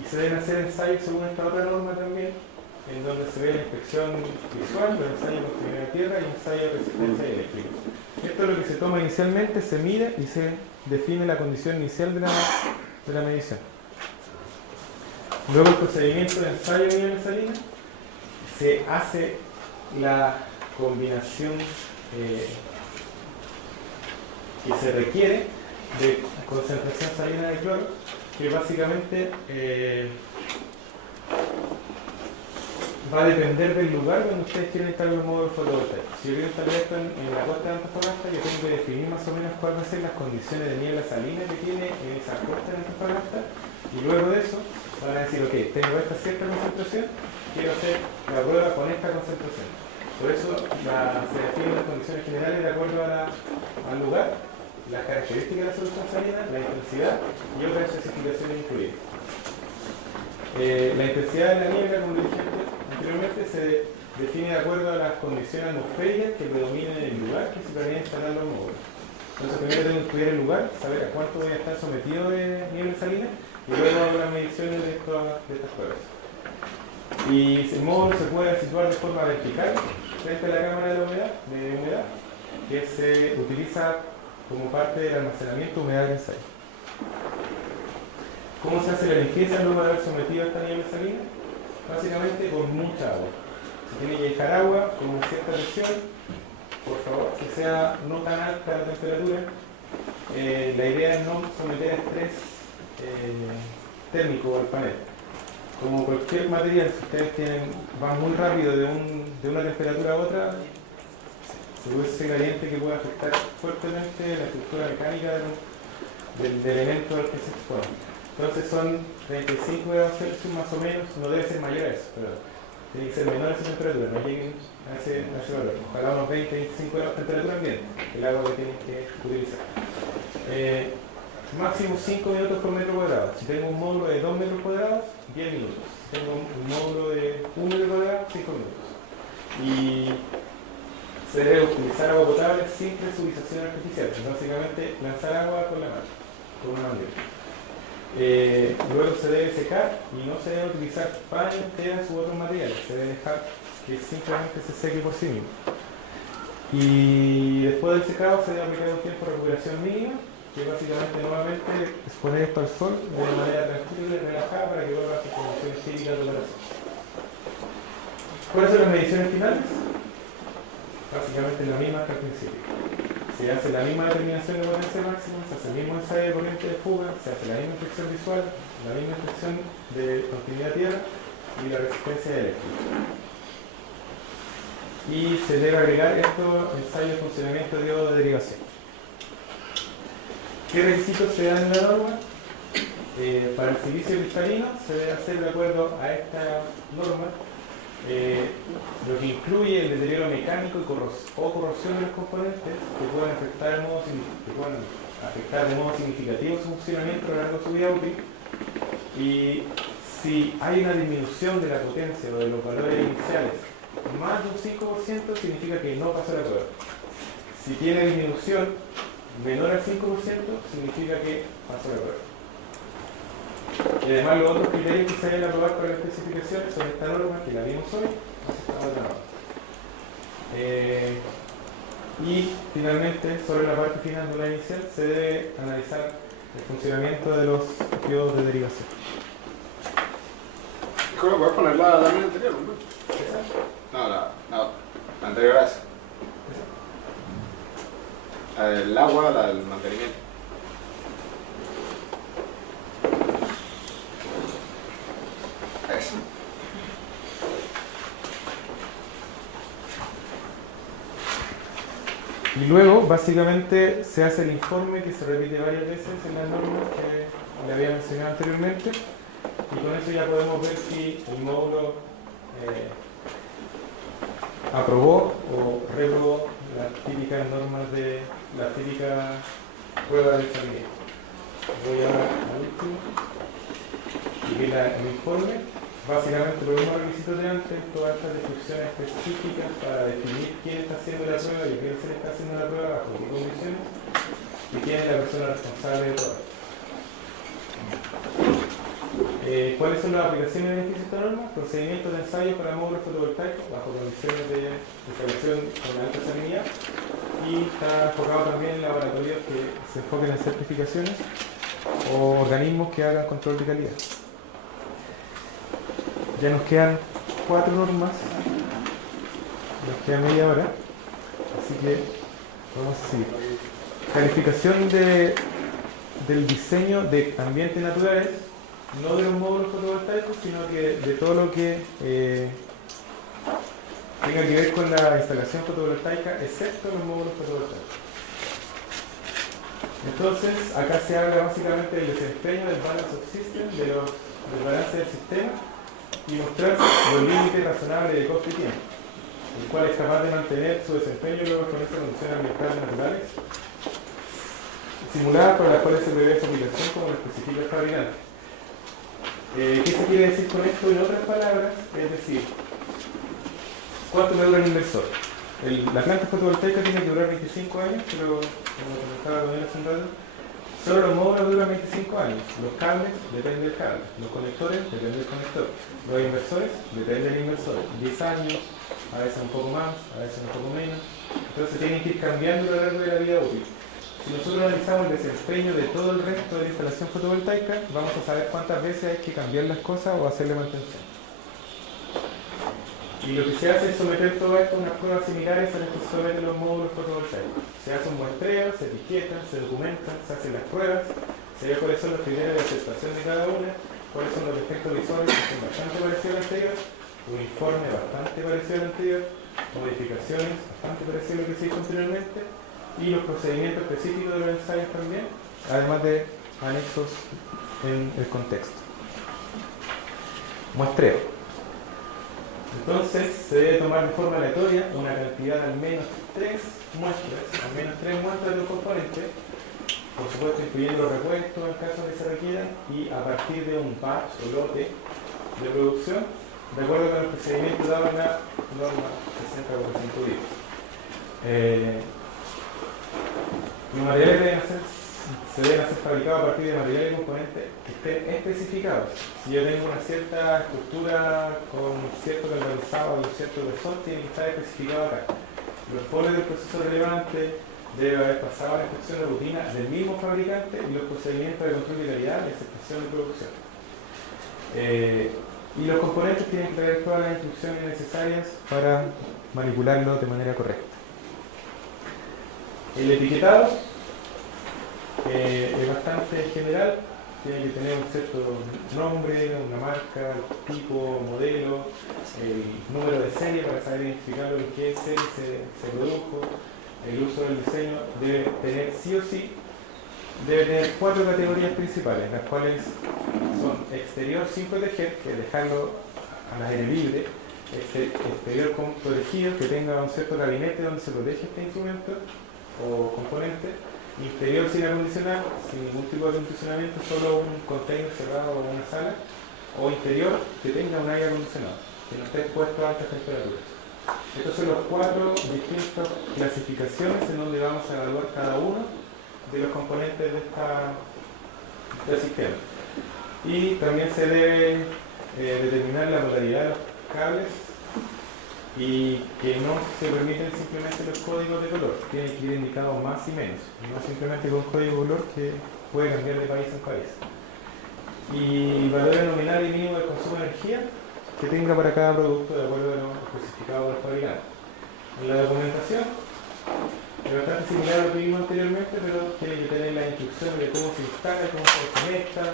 y se deben hacer ensayos según esta otra norma también, en donde se ve la inspección visual, los ensayos de continuidad de tierra y ensayos de resistencia y eléctrica. Esto es lo que se toma inicialmente, se mide y se define la condición inicial de la medición. Luego el procedimiento de ensayo de nivel de salina, se hace la combinación que se requiere de concentración salina de cloro, que básicamente va a depender del lugar donde ustedes quieren instalar los módulos fotovoltaicos. Si yo quiero instalar esto en la costa de Antofagasta, yo tengo que definir más o menos cuáles van a ser las condiciones de niebla salina que tiene esa costa de Antofagasta, y luego de eso van a decir, ok, tengo esta cierta concentración, quiero hacer la prueba con esta concentración. Por eso se definen las condiciones generales de acuerdo al lugar, las características de la solución salina, la intensidad y otras especificaciones incluidas. La intensidad de la niebla, como dije anteriormente, se define de acuerdo a las condiciones atmosféricas que predominen en el lugar que se planea instalar los módulos. Entonces primero tengo que estudiar el lugar, saber a cuánto voy a estar sometido de niebla salina, y luego hago las mediciones de estas pruebas. Y el módulo se puede situar de forma vertical frente a la cámara de humedad, que se utiliza como parte del almacenamiento de humedad del ensayo. ¿Cómo se hace la limpieza luego de haber sometido a esta niebla salina? Básicamente con mucha agua. Se tiene que dejar agua con una cierta presión, por favor, que sea no tan alta la temperatura. La idea es no someter a estrés térmico al panel. Como cualquier material, si ustedes van muy rápido de una temperatura a otra, se puede ser caliente que puede afectar fuertemente la estructura mecánica del elemento al que se expone. Entonces son 35 grados Celsius más o menos, no debe ser mayor a eso, pero tiene que ser menor a esa temperatura, no lleguen a ese valor. Ojalá unos 20-25 grados de temperatura ambiente, el agua que tienen que utilizar. Máximo 5 minutos por metro cuadrado. Si tengo un módulo de 2 metros cuadrados, 10 minutos. Si tengo un módulo de 1 metro cuadrado, 5 minutos. Y se debe utilizar agua potable sin presurización artificial. Básicamente lanzar agua con la mano, con una manguera. Luego se debe secar y no se debe utilizar paños, telas u otros materiales. Se debe dejar que simplemente se seque por sí mismo. Y después del secado se debe aplicar un tiempo de recuperación mínima, que básicamente nuevamente exponer esto al sol de una manera tranquila y relajada para que vuelva a sus condiciones físicas de la razón. ¿Cuáles son las mediciones finales? Básicamente la misma que al principio. Se hace la misma determinación de potencia máxima, se hace el mismo ensayo de corriente de fuga, se hace la misma inspección visual, la misma inspección de continuidad tierra y la resistencia eléctrica. Y se debe agregar estos ensayos de funcionamiento de diodo de derivación. ¿Qué requisitos se dan en la norma? Para el silicio cristalino se debe hacer de acuerdo a esta norma lo que incluye el deterioro mecánico o corrosión de los componentes que pueden afectar de modo significativo su funcionamiento a lo largo de su vida útil. Y si hay una disminución de la potencia o de los valores iniciales más de un 5%, significa que no pasó la prueba. Si tiene disminución menor al 5%, significa que pasó la prueba. Y además los otros criterios que se deben aprobar para las especificaciones son esta norma, que la vimos hoy, más esta otra norma. Y finalmente, sobre la parte final de una inicial, se debe analizar el funcionamiento de los diodos de derivación. ¿Cómo puedes poner la lámina anterior? No, la anterior a esa. El agua, el mantenimiento. Eso. Y luego, básicamente, se hace el informe que se repite varias veces en las normas que le había mencionado anteriormente. Y con eso ya podemos ver si el módulo aprobó o reprobó las típicas normas de la típica prueba de estabilidad. Voy ahora al último. Y que el informe, básicamente los mismos requisitos de antes, todas estas descripciones específicas para definir quién está haciendo la prueba y a quién se le está haciendo la prueba, bajo qué condiciones, y quién es la persona responsable de todo. ¿Cuáles son las aplicaciones y beneficios de esta norma? Procedimientos de ensayo para módulos fotovoltaicos bajo condiciones de instalación con alta salinidad, y está enfocado también en laboratorios que se enfoquen en certificaciones o organismos que hagan control de calidad. Ya nos quedan 4 normas, nos queda media hora, así que vamos a seguir. Calificación del diseño de ambientes naturales, no de los módulos fotovoltaicos, sino que de todo lo que tenga que ver con la instalación fotovoltaica, excepto los módulos fotovoltaicos. Entonces, acá se habla básicamente del desempeño del balance of system, del balance del sistema, y mostrar los límites razonables de costo y tiempo, el cual es capaz de mantener su desempeño luego con estas condiciones ambientales naturales simuladas para las cuales se prevé su aplicación como lo especifica el fabricante. ¿Qué se quiere decir con esto? En otras palabras, es decir, ¿cuánto me dura el inversor? La planta fotovoltaica tiene que durar 25 años, pero como comentaba también hace un rato, solo los módulos duran 25 años. Los cables, depende del cable. Los conectores, depende del conector. Los inversores, depende del inversor. 10 años, a veces un poco más, a veces un poco menos. Entonces tienen que ir cambiando a lo largo de la vida útil. Si nosotros analizamos el desempeño de todo el resto de la instalación fotovoltaica, vamos a saber cuántas veces hay que cambiar las cosas o hacerle mantención. Y lo que se hace es someter todo esto a unas pruebas similares a las que se someten los módulos fotovoltaicos. Se hace un muestreo, se etiquetan, se documentan, se hacen las pruebas, se ve cuáles son los criterios de aceptación de cada una, cuáles son los efectos visuales que son bastante parecidos al anterior, un informe bastante parecido al anterior, modificaciones bastante parecidas a lo que se hizo anteriormente, y los procedimientos específicos de los ensayos también, además de anexos en el contexto. Muestreo. Entonces se debe tomar de forma aleatoria una cantidad de al menos 3 muestras de los componentes, por supuesto incluyendo los repuestos en caso que se requieran, y a partir de un batch o lote de producción, de acuerdo con el procedimiento dado en la norma 60/110. Los materiales se deben hacer fabricados a partir de materiales y componentes que estén especificados. Si yo tengo una cierta estructura con cierto galvanizado y cierto grosor, tiene que estar especificado acá. Los folios del proceso relevante debe haber pasado la inspección de rutina del mismo fabricante y los procedimientos de control de calidad y aceptación de producción. Y los componentes tienen que traer todas las instrucciones necesarias para manipularlo de manera correcta. El etiquetado es bastante general, tiene que tener un cierto nombre, una marca, tipo, modelo, el número de serie para saber identificar lo que es serie se produjo. El uso del diseño debe tener sí o sí, debe tener 4 categorías principales, las cuales son exterior sin proteger, que es dejarlo al aire libre, exterior con protegido, que tenga un cierto gabinete donde se protege este instrumento o componente, interior sin acondicionar, sin ningún tipo de acondicionamiento, solo un container cerrado o una sala, o interior que tenga un aire acondicionado, que no esté expuesto a altas temperaturas. Estos son los 4 distintas clasificaciones en donde vamos a evaluar cada uno de los componentes de este sistema. Y también se debe determinar la modalidad de los cables y que no se permiten simplemente los códigos de color, tienen que ir indicados más y menos, no simplemente con código de color que puede cambiar de país en país. Y valores nominal y mínimo de consumo de energía que tenga para cada producto de acuerdo a lo especificado por el fabricante. En la documentación es bastante similar a lo que vimos anteriormente, pero tiene que tener las instrucciones de cómo se instala, cómo se desconecta,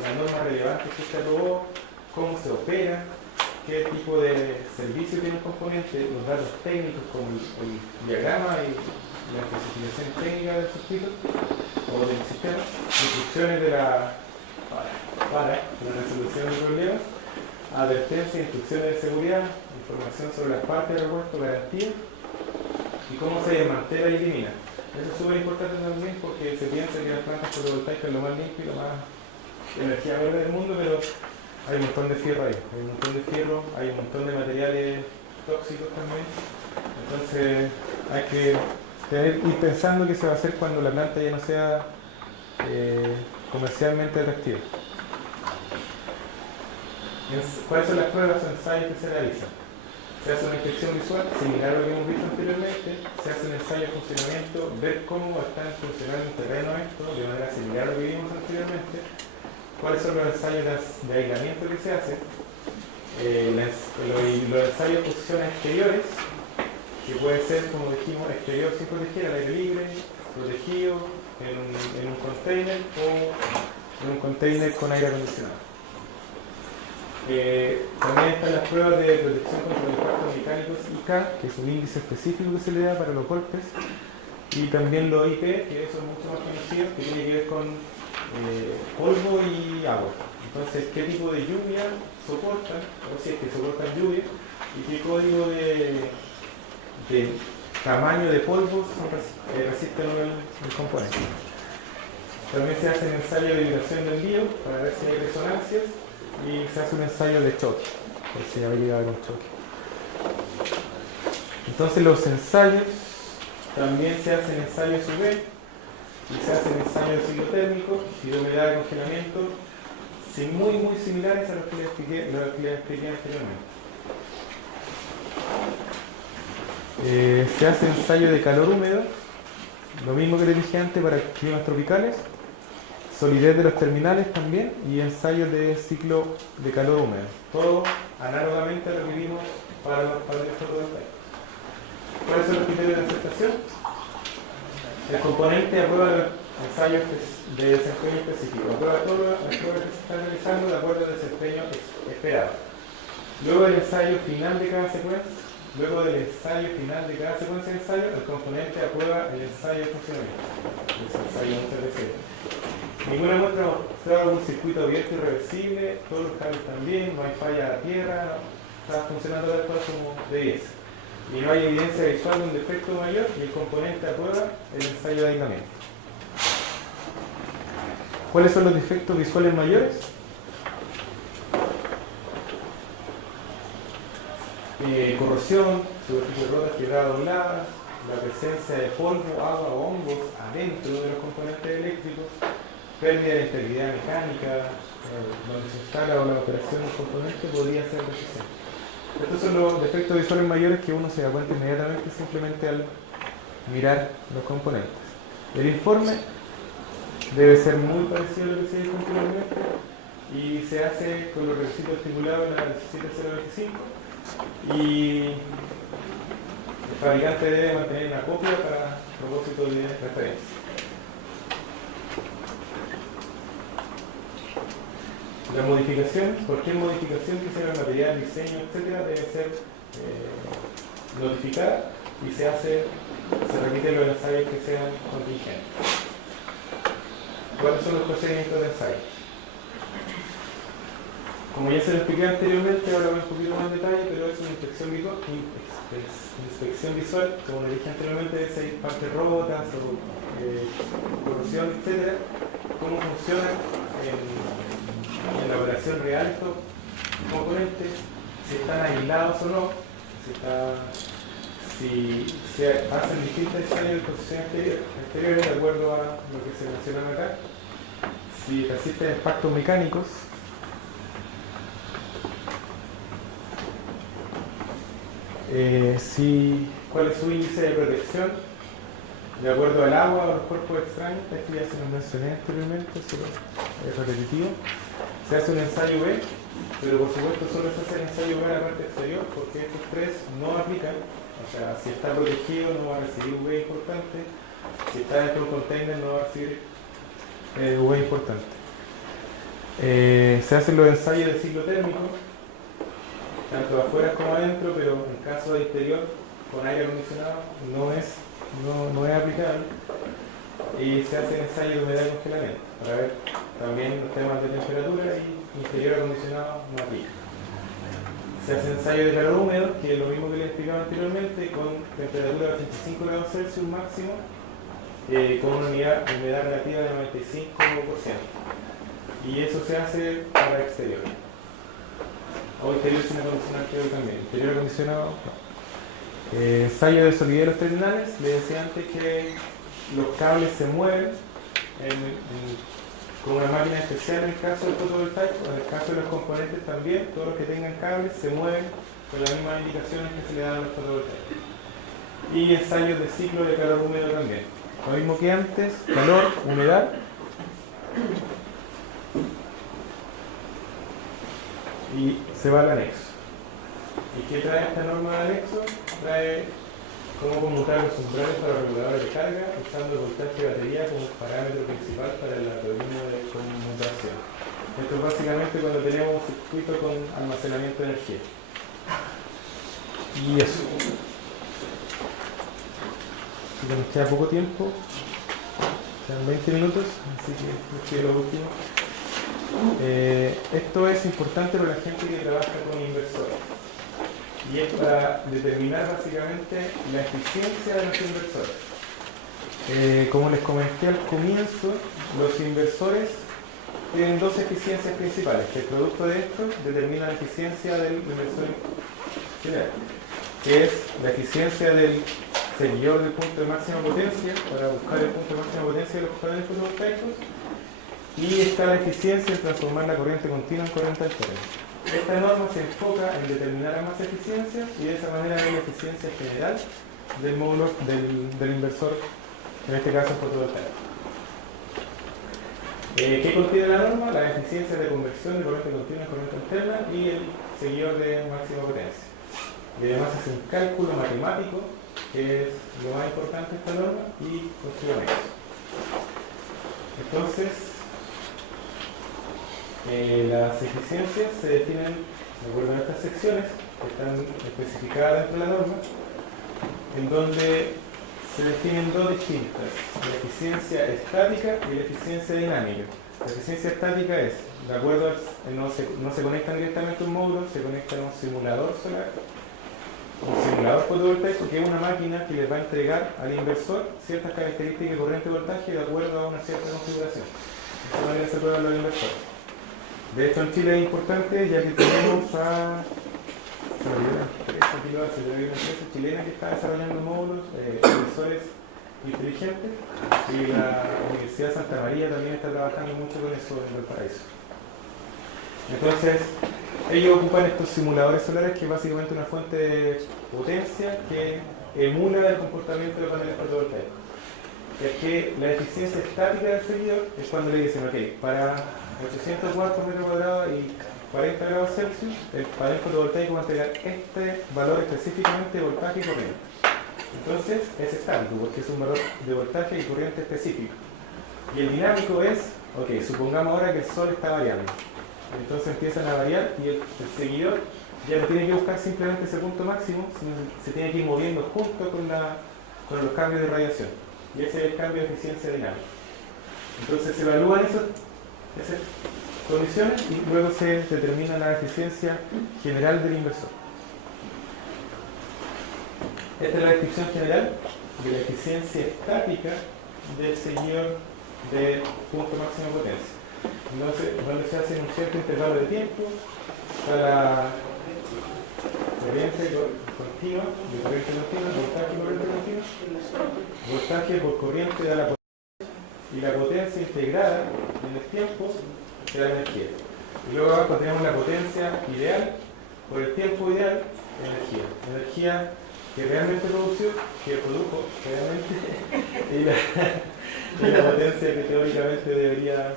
las normas relevantes que se aprobó, cómo se opera, qué tipo de servicio tiene el componente, los datos técnicos como el diagrama y la especificación técnica del circuito o del sistema, instrucciones para la resolución de problemas, advertencias, instrucciones de seguridad, información sobre las partes del repuesto, garantía y cómo se desmantela y elimina. Eso es súper importante también porque se piensa que las plantas fotovoltaicas es lo más limpio y lo más energía verde del mundo, pero hay un montón de fierro ahí, hay un montón de fierro, hay un montón de materiales tóxicos también. Entonces hay que ir pensando qué se va a hacer cuando la planta ya no sea comercialmente atractiva. ¿Cuáles son las pruebas o ensayos que se realizan? Se hace una inspección visual, similar a lo que hemos visto anteriormente, se hace un ensayo de funcionamiento, ver cómo están funcionando en terreno esto, de manera similar a lo que vimos anteriormente, cuáles son los ensayos de aislamiento que se hacen, los ensayos de posiciones exteriores, que puede ser, como dijimos, exterior sin proteger, al aire libre, protegido, en un container o en un container con aire acondicionado. También están las pruebas de protección contra los impactos mecánicos IK, que es un índice específico que se le da para los golpes, y también los IP, que son mucho más conocidos, que tiene que ver con polvo y agua. Entonces, ¿qué tipo de lluvia soportan? O si es que soportan lluvia, y qué código de tamaño de polvo resisten el componente. También se hace un ensayo de vibración de envío para ver si hay resonancias. Y se hace un ensayo de choque, por si ya llegado a un choque. Entonces los ensayos, también se hacen ensayos UV y se hacen ensayos de ciclo térmico y de humedad de congelamiento, muy similares a los que les expliqué anteriormente. Se hace ensayo de calor húmedo, lo mismo que les dije antes para climas tropicales. Solidez de los terminales también y ensayos de ciclo de calor húmedo. Todo análogamente a lo que vimos para los paneles fotovoltaicos. ¿Cuáles son los criterios de aceptación? El componente aprueba los ensayos de desempeño específico. Aprueba todas las pruebas que se están realizando de acuerdo al desempeño esperado. Luego del ensayo final de cada secuencia, de ensayo, el componente aprueba el ensayo de funcionamiento. El ensayo muchas veces. Ninguna muestra mostraba un circuito abierto y reversible, todos los cables también, no hay falla a tierra, está funcionando tal cual como debiese. Y no hay evidencia visual de un defecto mayor y el componente aprueba el ensayo de aislamiento. ¿Cuáles son los defectos visuales mayores? Corrosión, superficies rotas, quebradas, dobladas, la presencia de polvo, agua o hongos adentro de los componentes eléctricos, pérdida de integridad mecánica, donde se instala o la operación del componente podría ser deficiente. Estos son los defectos visuales mayores que uno se da cuenta inmediatamente simplemente al mirar los componentes. El informe debe ser muy parecido a lo que se dijo anteriormente y se hace con los requisitos estipulados en la 17025 y el fabricante debe mantener una copia para propósito de referencia. La modificación, cualquier modificación que sea el material, diseño, etc., debe ser notificada y se repiten los ensayos que sean contingentes. ¿Cuáles son los procedimientos de ensayo? Como ya se lo expliqué anteriormente, ahora voy un poquito más en detalle, pero es una inspección visual, como le dije anteriormente, si hay partes rotas o corrosión, etc., cómo funcionan en la operación real estos componentes, si están aislados o no, si se hacen distintas ensayos de exposición exteriores de acuerdo a lo que se menciona acá, si resisten impactos mecánicos, cuál es su índice de protección de acuerdo al agua o los cuerpos extraños. Esto ya se lo mencioné anteriormente, es repetitivo. Se hace un ensayo B, pero por supuesto solo se hace el ensayo B en la parte exterior porque estos tres no aplican. O sea, si está protegido no va a recibir UV importante, si está dentro de un container no va a recibir UV importante. Se hacen los ensayos de ciclo térmico, tanto afuera como adentro, pero en caso de interior con aire acondicionado no es aplicable. Y se hacen ensayos de humedad y congelamiento para ver también los temas de temperatura y interior acondicionado no aplica. Se hace ensayo de calor húmedo, que es lo mismo que les explicaba anteriormente, con temperatura de 85 grados Celsius máximo, con una humedad relativa de 95%. Y eso se hace para exterior. O interior sin acondicionar, creo también. Interior acondicionado, no. Ensayo de solidez de los terminales, les decía antes que los cables se mueven con una máquina especial en el caso del fotovoltaico. En el caso de los componentes también, todos los que tengan cables se mueven con las mismas indicaciones que se le dan a los fotovoltaicos. Y ensayos de ciclo de calor húmedo también. Lo mismo que antes, calor, humedad. Y se va al anexo. ¿Y qué trae esta norma de anexo? Trae cómo conmutar los umbrales para reguladores de carga usando el voltaje de batería como parámetro principal para el algoritmo de conmutación. Esto es básicamente cuando tenemos un circuito con almacenamiento de energía. Y eso. Así que nos queda poco tiempo, quedan 20 minutos, así que lo último. Esto es importante para la gente que trabaja con inversores. Y es para determinar básicamente la eficiencia de los inversores. Como les comenté al comienzo, los inversores tienen dos eficiencias principales. El producto de esto determina la eficiencia del inversor general, que es la eficiencia del seguidor del punto de máxima potencia para buscar el punto de máxima potencia de los paneles fotovoltaicos, y está la eficiencia en transformar la corriente continua en corriente alterna. Esta norma se enfoca en determinar ambas eficiencias y de esa manera ver la eficiencia general del módulo del inversor, en este caso fotovoltaico. ¿Qué contiene la norma? La eficiencia de conversión de corriente continua en corriente alterna y el seguidor de máxima potencia. Y además es un cálculo matemático, que es lo más importante de esta norma, y construye anexos. Entonces, las eficiencias se definen de acuerdo a estas secciones que están especificadas dentro de la norma, en donde se definen dos distintas: la eficiencia estática y la eficiencia dinámica. La eficiencia estática es, de acuerdo no se conectan directamente a un módulo, se conectan a un simulador solar, un simulador fotovoltaico, que es una máquina que les va a entregar al inversor ciertas características de corriente y voltaje de acuerdo a una cierta configuración. De esa manera se puede hablar al inversor. De hecho, en Chile es importante, ya que tenemos a una empresa chilena que está desarrollando módulos, inversores inteligentes, y la Universidad de Santa María también está trabajando mucho con eso en Valparaíso. Entonces, ellos ocupan estos simuladores solares, que es básicamente una fuente de potencia que emula el comportamiento de los paneles fotovoltaicos. Es que la eficiencia estática del seguidor es cuando le dicen, ok, para 800 watts por metro cuadrado y 40 grados Celsius, el panel fotovoltaico va a entregar este valor específicamente de voltaje y corriente. Entonces es estático, porque es un valor de voltaje y corriente específico. Y el dinámico es, ok, supongamos ahora que el sol está variando. Entonces empiezan a variar y el seguidor ya no tiene que buscar simplemente ese punto máximo, sino se tiene que ir moviendo junto con los cambios de radiación. Y ese es el cambio de eficiencia dinámica. Entonces se evalúan esas condiciones y luego se determina la eficiencia general del inversor. Esta es la descripción general de la eficiencia estática del seguidor de punto máximo de potencia. Entonces, donde se hace un cierto intervalo de tiempo para corriente continua, voltaje y corriente continua, voltaje por corriente da la potencia, y la potencia integrada en el tiempo se da energía. Y luego abajo tenemos la potencia ideal por el tiempo ideal, energía que realmente produjo realmente, y la potencia que teóricamente debería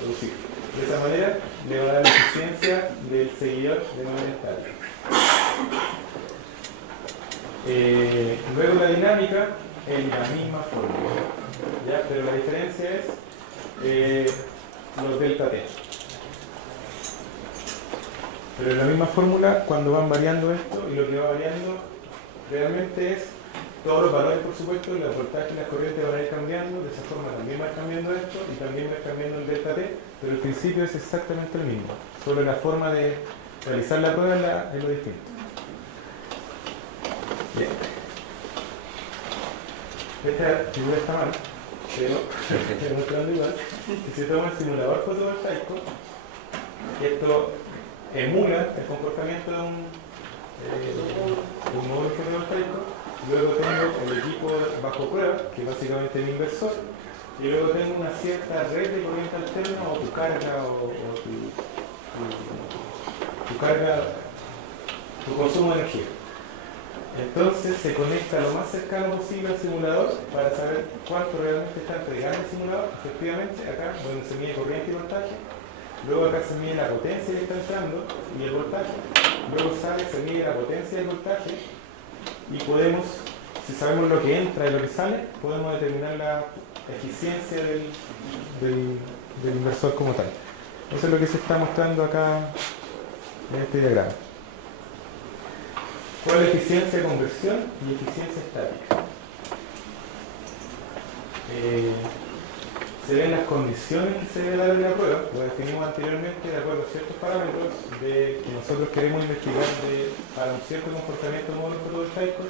producir. De esa manera le va a dar la eficiencia del seguidor de manera estática. Luego la dinámica en la misma forma, ¿ya? Pero la diferencia es los delta T. Pero en la misma fórmula, cuando van variando esto, y lo que va variando realmente es todos los valores, por supuesto, los voltajes y las corrientes van a ir cambiando, de esa forma también va cambiando esto y también va cambiando el delta T, pero el principio es exactamente el mismo, solo la forma de realizar la prueba es lo distinto. Bien. Esta figura está mal, pero estoy mostrando igual. Si se toma el simulador fotovoltaico, esto emula el comportamiento de un módulo fotovoltaico. Luego tengo el equipo bajo prueba, que es básicamente el inversor, y luego tengo una cierta red de corriente alterna o tu carga tu carga, tu consumo de energía. Entonces se conecta lo más cercano posible al simulador para saber cuánto realmente está entregando el simulador. Efectivamente, acá donde se mide corriente y voltaje, luego acá se mide la potencia que está entrando y el voltaje, luego se mide la potencia y el voltaje, y podemos, si sabemos lo que entra y lo que sale, podemos determinar la eficiencia del inversor como tal. Eso es lo que se está mostrando acá en este diagrama. ¿Cuál es la eficiencia de conversión y eficiencia estática? Se ven las condiciones que se debe dar en la prueba, lo definimos anteriormente de acuerdo a ciertos parámetros que nosotros queremos investigar para un cierto comportamiento de módulos fotovoltaicos.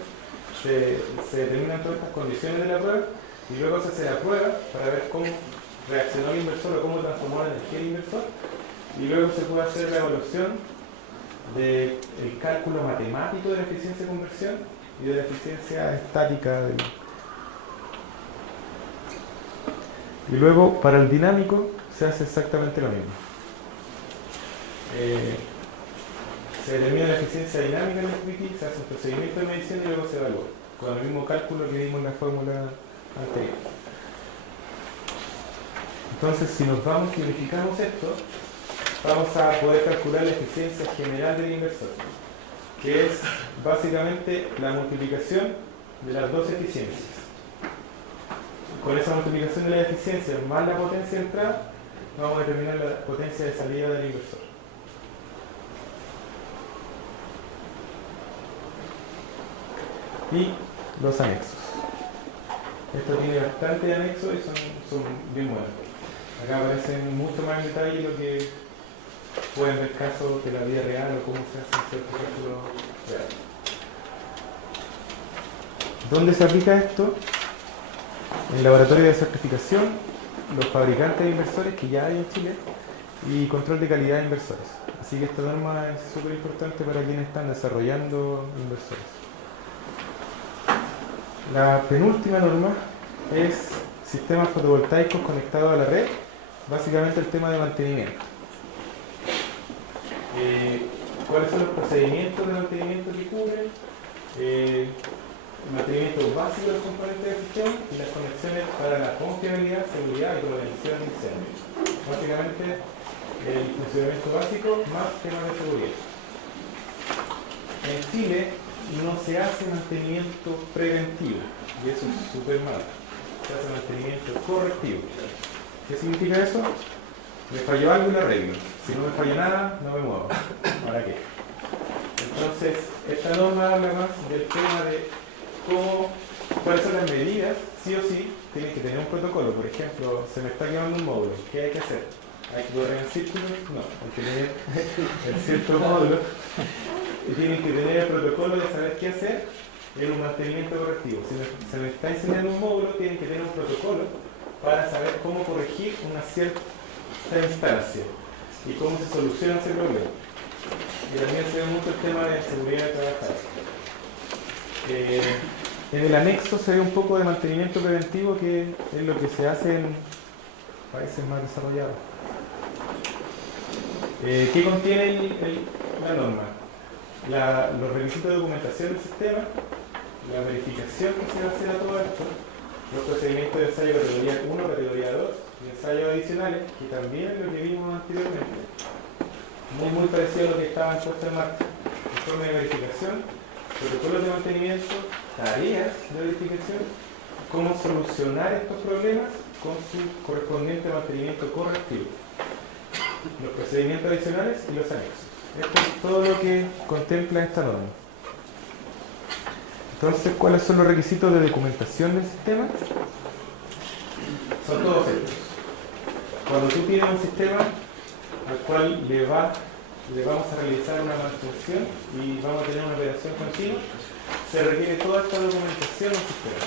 Se determinan todas estas condiciones de la prueba y luego se hace la prueba para ver cómo reaccionó el inversor o cómo transformó la energía del inversor, y luego se puede hacer la evaluación del cálculo matemático de la eficiencia de conversión y de la eficiencia estática y luego para el dinámico se hace exactamente lo mismo. Se determina la eficiencia dinámica en el wiki, se hace un procedimiento de medición y luego se evalúa con el mismo cálculo que vimos en la fórmula anterior. Entonces, si nos vamos y verificamos esto, vamos a poder calcular la eficiencia general del inversor, que es básicamente la multiplicación de las dos eficiencias. Con esa multiplicación de la eficiencia más la potencia de entrada, vamos a determinar la potencia de salida del inversor. Y los anexos. Esto tiene bastante anexos y son bien buenos. Acá aparecen mucho más en detalle lo que pueden ver casos de la vida real o cómo se hacen ciertos cálculos reales. ¿Dónde se aplica esto? En el laboratorio de certificación, los fabricantes de inversores que ya hay en Chile y control de calidad de inversores. Así que esta norma es súper importante para quienes están desarrollando inversores. La penúltima norma es sistemas fotovoltaicos conectados a la red, básicamente el tema de mantenimiento. ¿Cuáles son los procedimientos de mantenimiento que cubren? Mantenimiento básico del componente del sistema y las conexiones para la confiabilidad, seguridad y prevención de incendios. Básicamente el funcionamiento básico más temas de seguridad. En Chile no se hace mantenimiento preventivo y eso es súper malo. Se hace mantenimiento correctivo. ¿Qué significa eso? Me falló algo y lo arreglo. Si no me falla nada, no me muevo. ¿Para qué? Entonces, esta norma habla más del tema de cuáles son las medidas, sí o sí, tienen que tener un protocolo. Por ejemplo, se me está quemando un módulo, ¿qué hay que hacer? ¿Hay que correr en círculo? No, hay que tener el cierto módulo y tienen que tener el protocolo de saber qué hacer en un mantenimiento correctivo. Si se me está enseñando un módulo, tienen que tener un protocolo para saber cómo corregir una cierta instancia y cómo se soluciona ese problema. Y también se ve mucho el tema de seguridad de trabajadores. En el anexo se ve un poco de mantenimiento preventivo, que es lo que se hace en países más desarrollados. ¿Qué contiene la norma? Los requisitos de documentación del sistema, la verificación que se va a hacer a todo esto, los procedimientos de ensayo categoría 1, categoría 2 y ensayos adicionales, que también es lo que vimos anteriormente. Muy parecido a lo que estaba en puesta en marcha. Informe de verificación, protocolos de mantenimiento, tareas de verificación, cómo solucionar estos problemas con su correspondiente mantenimiento correctivo, los procedimientos adicionales y los anexos. Esto es todo lo que contempla esta norma. Entonces, ¿cuáles son los requisitos de documentación del sistema? Son todos estos. Cuando tú tienes un sistema al cual le vamos a realizar una manutención y vamos a tener una operación continua, se requiere toda esta documentación del sistema.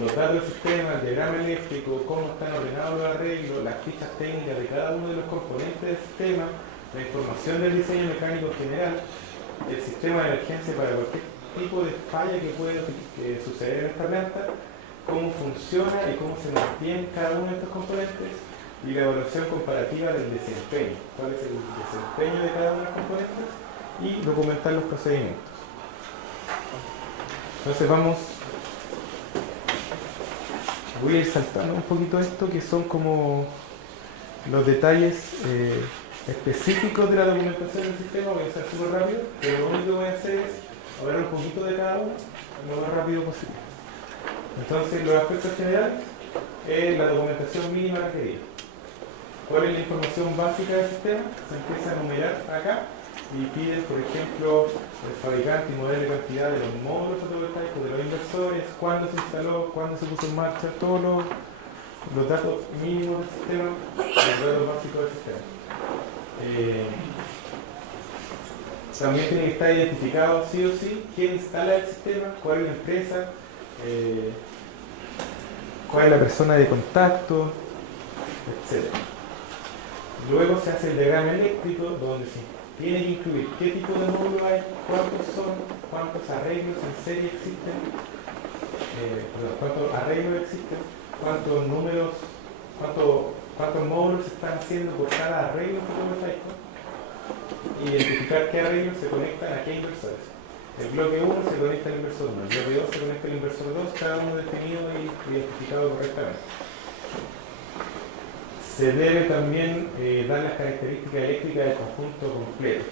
Los datos del sistema, el diagrama eléctrico, cómo están ordenados los arreglos, las fichas técnicas de cada uno de los componentes del sistema, la información del diseño mecánico en general, el sistema de emergencia para cualquier tipo de falla que pueda suceder en esta planta, cómo funciona y cómo se mantiene cada uno de estos componentes, y la evaluación comparativa del desempeño, cuál es el desempeño de cada uno de los componentes, y documentar los procedimientos. Entonces voy a ir saltando un poquito esto, que son como los detalles específicos de la documentación del sistema. Voy a hacer súper rápido, pero lo único que voy a hacer es hablar un poquito de cada uno lo más rápido posible. Entonces, los aspectos generales es la documentación mínima requerida. ¿Cuál es la información básica del sistema? Se empieza a enumerar acá y piden, por ejemplo, el fabricante y modelo de cantidad de los módulos fotovoltaicos, de los inversores, cuándo se instaló, cuándo se puso en marcha, todos los datos mínimos del sistema, los datos básicos del sistema. También tiene que estar identificado sí o sí quién instala el sistema, cuál es la empresa, cuál es la persona de contacto, etc. Luego se hace el diagrama eléctrico, donde se tiene que incluir qué tipo de módulos hay, cuántos son, cuántos arreglos en serie existen, cuántos arreglos existen, cuántos módulos se están haciendo por cada arreglo fotovoltaico, identificar qué arreglos se conectan a qué inversores. El bloque 1 se conecta al inversor 1, el bloque 2 se conecta al inversor 2, cada uno definido y identificado correctamente. Se debe también dar las características eléctricas del conjunto completo.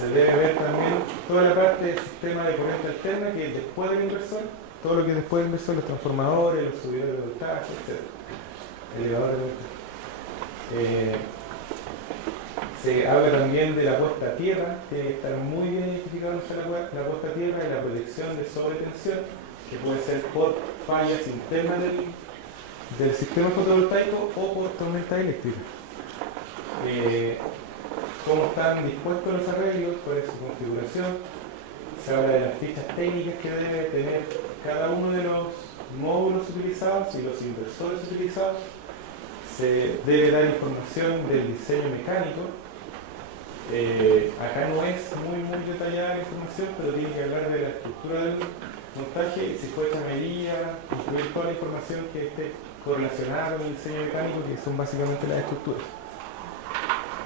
Se debe ver también toda la parte del sistema de corriente alterna que es después del inversor, todo lo que es después del inversor, los transformadores, los subidores de voltaje, etc. Elevadores de voltaje. Se habla también de la puesta a tierra, tiene que estar muy bien identificado la puesta a tierra y la protección de sobretensión, que puede ser por fallas internas del sistema fotovoltaico o por tormenta eléctrica. Cómo están dispuestos los arreglos, cuál es su configuración. Se habla de las fichas técnicas que debe tener cada uno de los módulos utilizados y los inversores utilizados. Se debe dar información del diseño mecánico. Acá no es muy detallada la información, pero tiene que hablar de la estructura del montaje, si fue chamería, incluir toda la información que esté correlacionada con el diseño mecánico, que son básicamente las estructuras.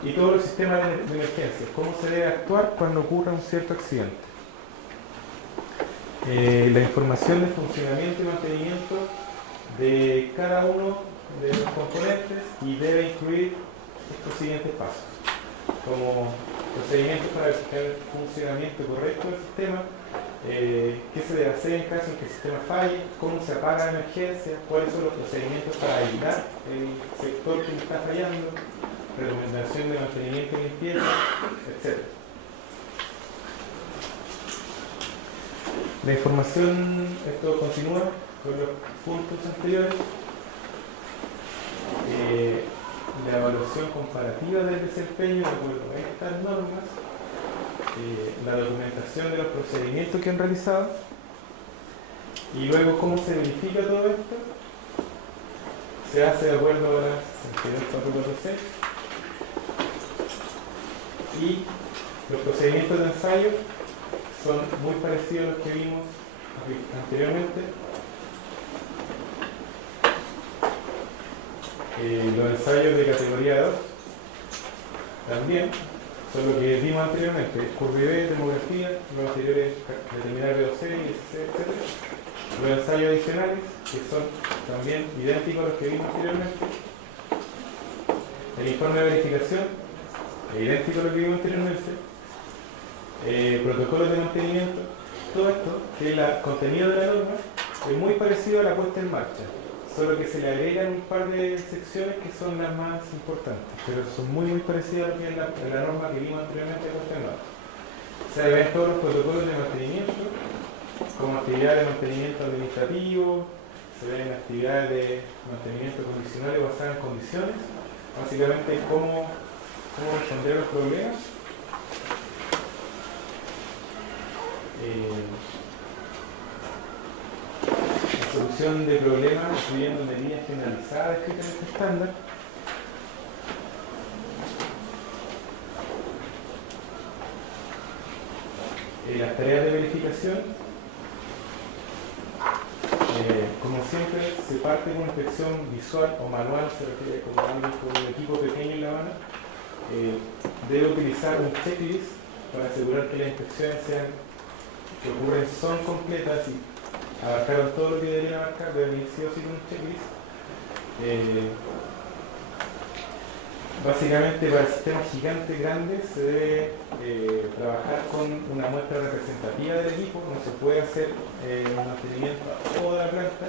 Y todos los sistemas de emergencia, cómo se debe actuar cuando ocurra un cierto accidente. La información de funcionamiento y mantenimiento de cada uno de los componentes, y debe incluir estos siguientes pasos, como procedimientos para verificar el funcionamiento correcto del sistema, qué se debe hacer en caso en que el sistema falle, cómo se apaga la emergencia, cuáles son los procedimientos para aislar el sector que está fallando, recomendación de mantenimiento y limpieza, etc. La información, esto continúa con los puntos anteriores. La evaluación comparativa del desempeño de acuerdo a estas normas, la documentación de los procedimientos que han realizado, y luego cómo se verifica todo esto. Se hace de acuerdo a la 62.446, y los procedimientos de ensayo son muy parecidos a los que vimos anteriormente. Los ensayos de categoría 2 también son lo que vimos anteriormente: curva, demografía, los anteriores determinar VOC, ISC, etc. Los ensayos adicionales, que son también idénticos a los que vimos anteriormente. El informe de verificación, idéntico a lo que vimos anteriormente. Protocolos de mantenimiento. Todo esto, que es el contenido de la norma, es muy parecido a la puesta en marcha. solo que se le agregan un par de secciones que son las más importantes, pero son muy parecidas a lo que es la norma que vimos anteriormente con este norma. Se ven todos los protocolos de mantenimiento, como actividades de mantenimiento administrativo, se ven actividades de mantenimiento condicional basadas en condiciones, básicamente cómo responder a los problemas. La solución de problemas incluyendo medidas generalizadas escritas en este estándar. Las tareas de verificación, como siempre, se parte con una inspección visual o manual, se refiere como alguien con un equipo pequeño en La Habana. Debe utilizar un checklist para asegurar que las inspecciones que ocurren son completas y abarcaron todo lo que deberían abarcar, deben ir sí o sí con un checklist. Básicamente para sistemas gigantes grandes se debe trabajar con una muestra representativa del equipo, no se puede hacer un mantenimiento a toda la planta,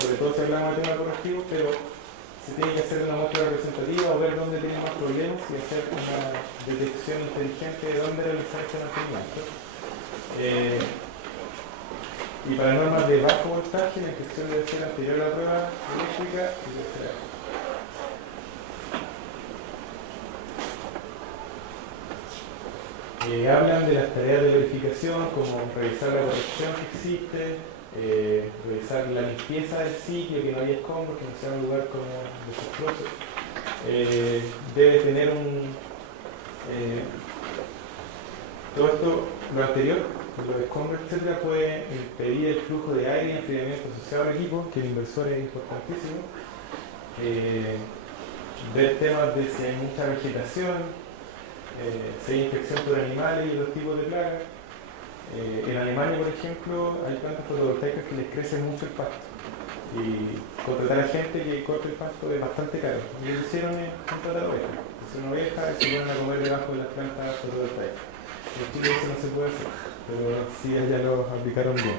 sobre todo si hablamos de temas correctivos, pero se tiene que hacer una muestra representativa o ver dónde tiene más problemas y hacer una detección inteligente de dónde realizar ese mantenimiento. Y para normas de bajo voltaje, la inspección debe ser anterior a la prueba eléctrica y tercera. Hablan de las tareas de verificación, como revisar la corrección que existe, revisar la limpieza del sitio, que no haya escombros, que no sea un lugar como desastroso. Debe tener todo esto, lo anterior, los escombros, etcétera, puede impedir el flujo de aire y enfriamiento asociado al equipo, que el inversor es importantísimo. Ver temas de si hay mucha vegetación, si hay infección por animales y otros tipos de plagas. En Alemania, por ejemplo, hay plantas fotovoltaicas que les crece mucho el pasto. Y contratar a gente que corte el pasto es bastante caro. Y lo hicieron en contratar ovejas. Hicieron ovejas y se ponen a comer debajo de las plantas fotovoltaicas. En Chile eso no se puede hacer, pero sí allá lo aplicaron bien.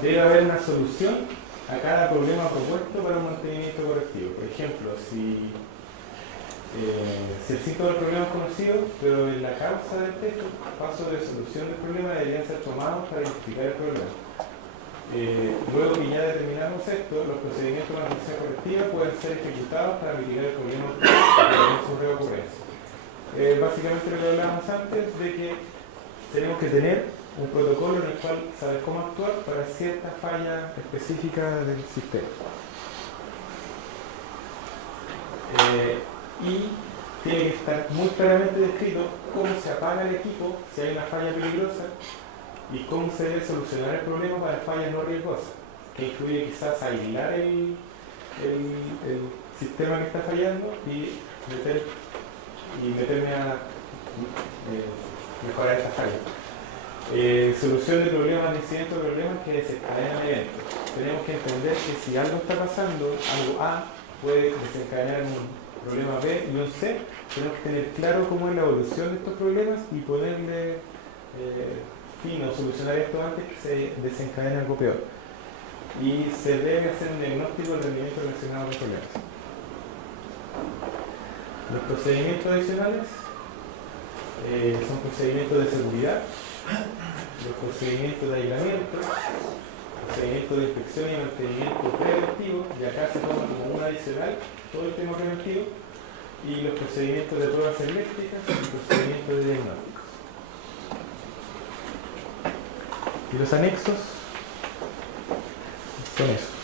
Debe haber una solución a cada problema propuesto para un mantenimiento correctivo. Por ejemplo, si el síntoma del problema es conocido, pero en la causa del texto, pasos de solución del problema deberían ser tomados para identificar el problema. Luego que ya determinamos esto, los procedimientos de manutención correctiva pueden ser ejecutados para mitigar el problema de su reocurrencia. Básicamente lo que hablábamos antes, de que tenemos que tener un protocolo en el cual saber cómo actuar para cierta falla específica del sistema. Y tiene que estar muy claramente descrito cómo se apaga el equipo si hay una falla peligrosa y cómo se debe solucionar el problema para fallas no riesgosas, que incluye quizás aislar el sistema que está fallando y meterme a mejorar esta falla. Solución de problemas, de incidentes o problemas que desencadenan eventos. Tenemos que entender que si algo está pasando, algo A puede desencadenar un problema B y un C. Tenemos que tener claro cómo es la evolución de estos problemas y ponerle fin o solucionar esto antes que se desencadene algo peor. Y se debe hacer un diagnóstico del rendimiento relacionado con problemas. Los procedimientos adicionales son procedimientos de seguridad, los procedimientos de aislamiento, procedimientos de inspección y mantenimiento preventivo, y acá se toma como un adicional todo el tema preventivo, y los procedimientos de pruebas eléctricas y procedimientos de diagnósticos. Y los anexos son esos.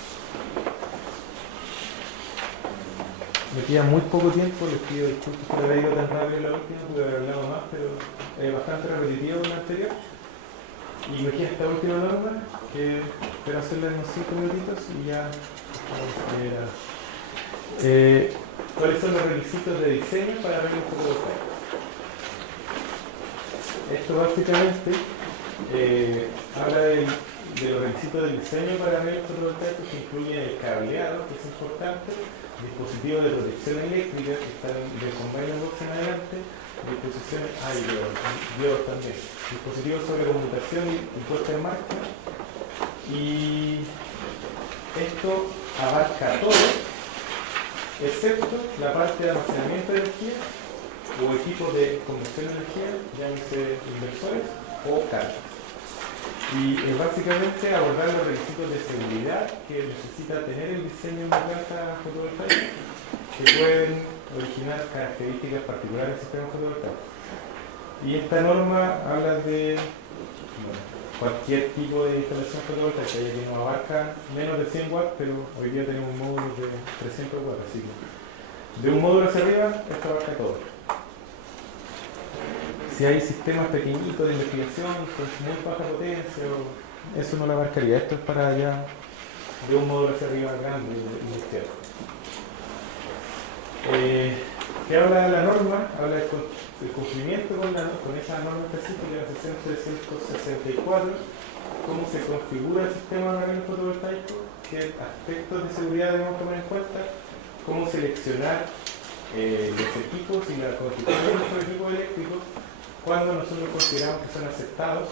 Me queda muy poco tiempo, les pido disculpas por haber ido tan rápido en la última, pude haber hablado más, pero es bastante repetitivo en la anterior. Y me queda esta última norma, que espero hacerla en unos 5 minutitos y ya vamos a ver. ¿Cuáles son los requisitos de diseño para arreglos fotovoltaicos? Esto básicamente habla de los requisitos del diseño para paneles fotovoltaicos, que incluye el cableado, que es importante, dispositivos de protección eléctrica, que están del combiner box en adelante, disposiciones, diodos también, dispositivos sobre conmutación y puesta en marcha, y esto abarca todo, excepto la parte de almacenamiento de energía o equipos de conversión de energía, llámese inversores o cargas. Y es básicamente abordar los requisitos de seguridad que necesita tener el diseño de una planta fotovoltaica, que pueden originar características particulares del sistema fotovoltaico. Y esta norma habla de cualquier tipo de instalación fotovoltaica, ya que no abarca menos de 100 watts, pero hoy día tenemos módulos de 300 watts, así que de un módulo hacia arriba, esto abarca todo. Si hay sistemas pequeñitos de investigación con muy baja potencia, eso no lo abarcaría. Esto es para ya de un módulo hacia arriba grande industrial. ¿Qué habla de la norma? Habla del cumplimiento con esa norma específica, la sección 364, cómo se configura el sistema de panel fotovoltaico, qué aspectos de seguridad debemos tomar en cuenta, cómo seleccionar los equipos y la constitución de nuestros equipos eléctricos, cuando nosotros consideramos que son aceptados,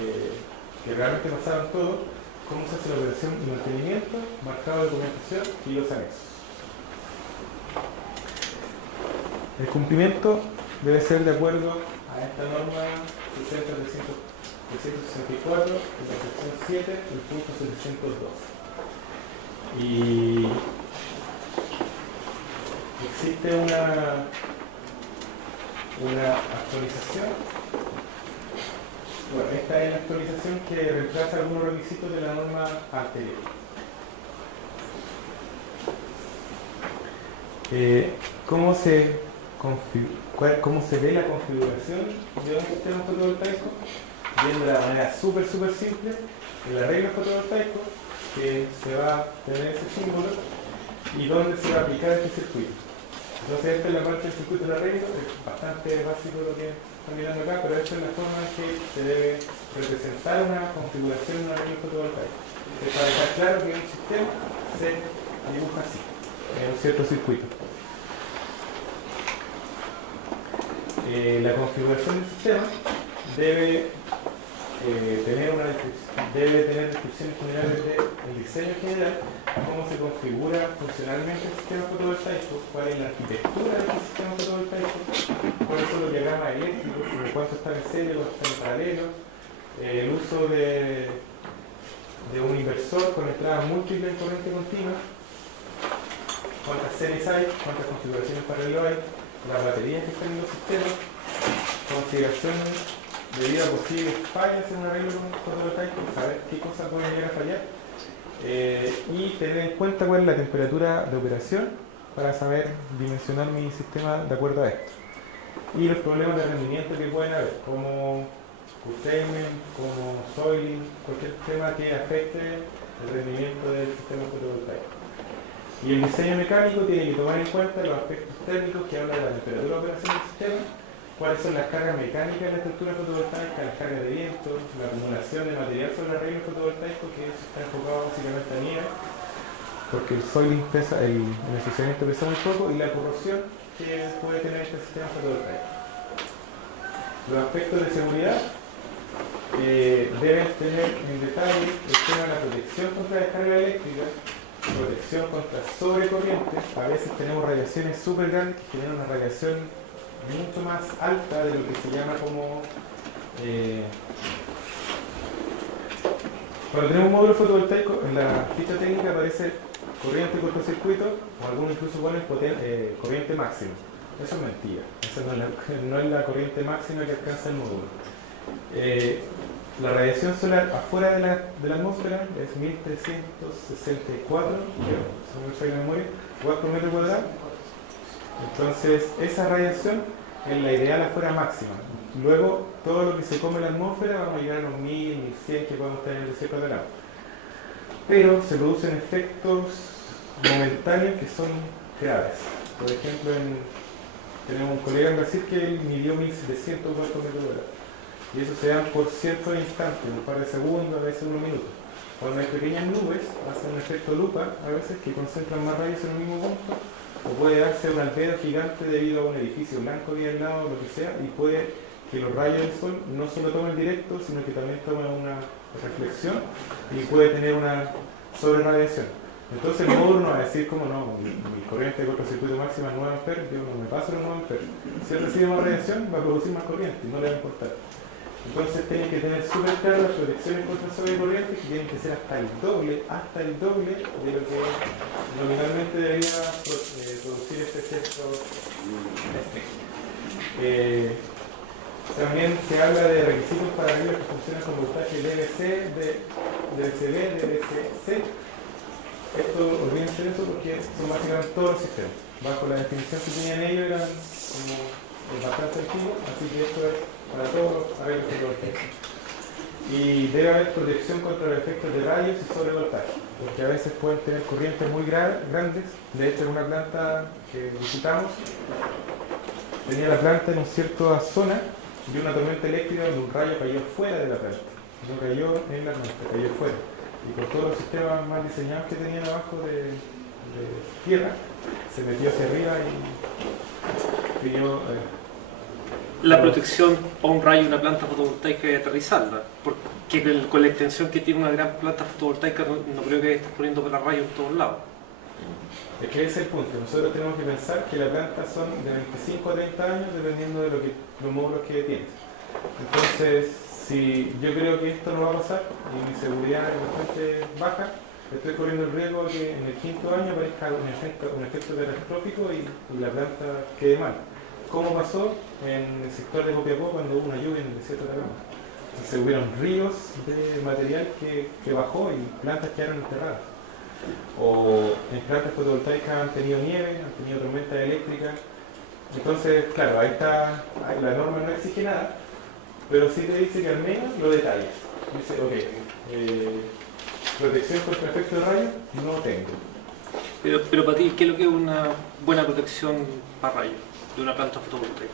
que realmente pasaron todo, cómo se hace la operación y mantenimiento, marcado de documentación y los anexos. El cumplimiento debe ser de acuerdo a esta norma 60.364, la sección 7, el punto 702. Y existe una actualización. Bueno, esta es la actualización que reemplaza algunos requisitos de la norma anterior. ¿Cómo se ve la configuración de un sistema fotovoltaico? Viendo de la manera súper simple, el arreglo fotovoltaico, que se va a tener ese símbolo, y dónde se va a aplicar este circuito. Entonces esta es la parte del circuito de arreglo, es bastante básico lo que están mirando acá, pero esta es la forma en que se debe representar una configuración de un arreglo fotovoltaico. Es para dejar claro que un sistema se dibuja así, en un cierto circuito. La configuración del sistema debe tener descripciones generales del diseño general, cómo se configura funcionalmente el sistema fotovoltaico, cuál es la arquitectura del sistema fotovoltaico, cuáles son los diagramas eléctricos, cuánto está en serie, cuánto está en paralelo, el uso de un inversor con entradas múltiples en corriente continua, cuántas series hay, cuántas configuraciones paralelo hay, las baterías que están en los sistemas, consideraciones debido a posibles fallas en un arreglo fotovoltaico, saber qué cosas pueden llegar a fallar, y tener en cuenta cuál es la temperatura de operación para saber dimensionar mi sistema de acuerdo a esto. Y los problemas de rendimiento que pueden haber, como curtailment, como soiling, cualquier tema que afecte el rendimiento del sistema fotovoltaico. Y el diseño mecánico tiene que tomar en cuenta los aspectos térmicos que hablan de la temperatura de operación del sistema, cuáles son las cargas mecánicas de la estructura fotovoltaica, las cargas de viento, la acumulación de material sobre el arreglo fotovoltaico, que eso está enfocado básicamente a nieve, porque el soiling pesa, el ensuciamiento pesa muy poco, y la corrosión que puede tener este sistema fotovoltaico. Los aspectos de seguridad deben tener en detalle el tema de la protección contra descarga eléctrica, protección contra sobrecorriente. A veces tenemos radiaciones súper grandes que generan una radiación mucho más alta de lo que se llama como cuando tenemos un módulo fotovoltaico, en la ficha técnica aparece corriente cortocircuito, o algunos incluso ponen corriente máxima. Eso es mentira, esa no es la corriente máxima que alcanza el módulo. La radiación solar afuera de la atmósfera es 1364, si no me falla la memoria, watts por metro cuadrado. Entonces, esa radiación es la ideal afuera máxima. Luego, todo lo que se come en la atmósfera, vamos a llegar a los 1000, 1100 que podemos tener en el desierto cuadrado. Pero se producen efectos momentáneos que son graves. Por ejemplo, tenemos un colega en Brasil que midió 1700 watts por metro cuadrado. y eso se dan por ciertos instantes, un par de segundos, a veces unos minutos. Cuando hay pequeñas nubes, hacen un efecto lupa a veces que concentran más rayos en el mismo punto, o puede darse un albedo gigante debido a un edificio blanco que hay al lado, lo que sea, y puede que los rayos del sol no solo tomen directo, sino que también tomen una reflexión y puede tener una sobreradiación. Entonces el módulo no va a decir como no, mi corriente de cortocircuito máxima es 9 amperes, yo no me paso los 9 amperes. Si él recibe más radiación va a producir más corriente y no le va a importar. Entonces tienen que tener súper claras las protecciones contra sobrecorriente que tienen que ser hasta el doble de lo que nominalmente debería producir este efecto. También se habla de requisitos para rayos que funcionan con voltaje DVC, DVCB, DVCC. Esto, olvídense de eso porque son básicamente todos los sistemas. Bajo la definición que tenían ellos eran como bastante antiguos, así que esto es para todos los arreglos fotovoltaicos. Y debe haber protección contra los efectos de rayos y sobrevoltaje, porque a veces pueden tener corrientes muy grandes. De hecho, en una planta que visitamos, tenía la planta en una cierta zona de una tormenta eléctrica donde un rayo cayó fuera de la planta. No cayó en la planta, cayó fuera. Y por todos los sistemas mal diseñados que tenían abajo de tierra, se metió hacia arriba y pilló... La protección para un rayo y una planta fotovoltaica es aterrizarla, porque con la extensión que tiene una gran planta fotovoltaica no creo que estés poniendo para rayos en todos lados. Es que ese es el punto. Nosotros tenemos que pensar que las plantas son de 25 a 30 años dependiendo de los módulos que tienes. Entonces, si yo creo que esto no va a pasar y mi seguridad es bastante baja, estoy corriendo el riesgo de que en el 5.º año aparezca un efecto catastrófico y la planta quede mal. Como pasó en el sector de Copiapó cuando hubo una lluvia en el desierto de Atacama. Se hubieron ríos de material que bajó y plantas quedaron enterradas. O en plantas fotovoltaicas han tenido nieve, han tenido tormentas eléctricas. Entonces, claro, ahí está, la norma no exige nada, pero sí te dice que al menos lo detalles. Dice, ok, protección contra efecto de rayos, no tengo. Pero para ti, ¿qué es lo que es una buena protección para rayos de una planta fotovoltaica?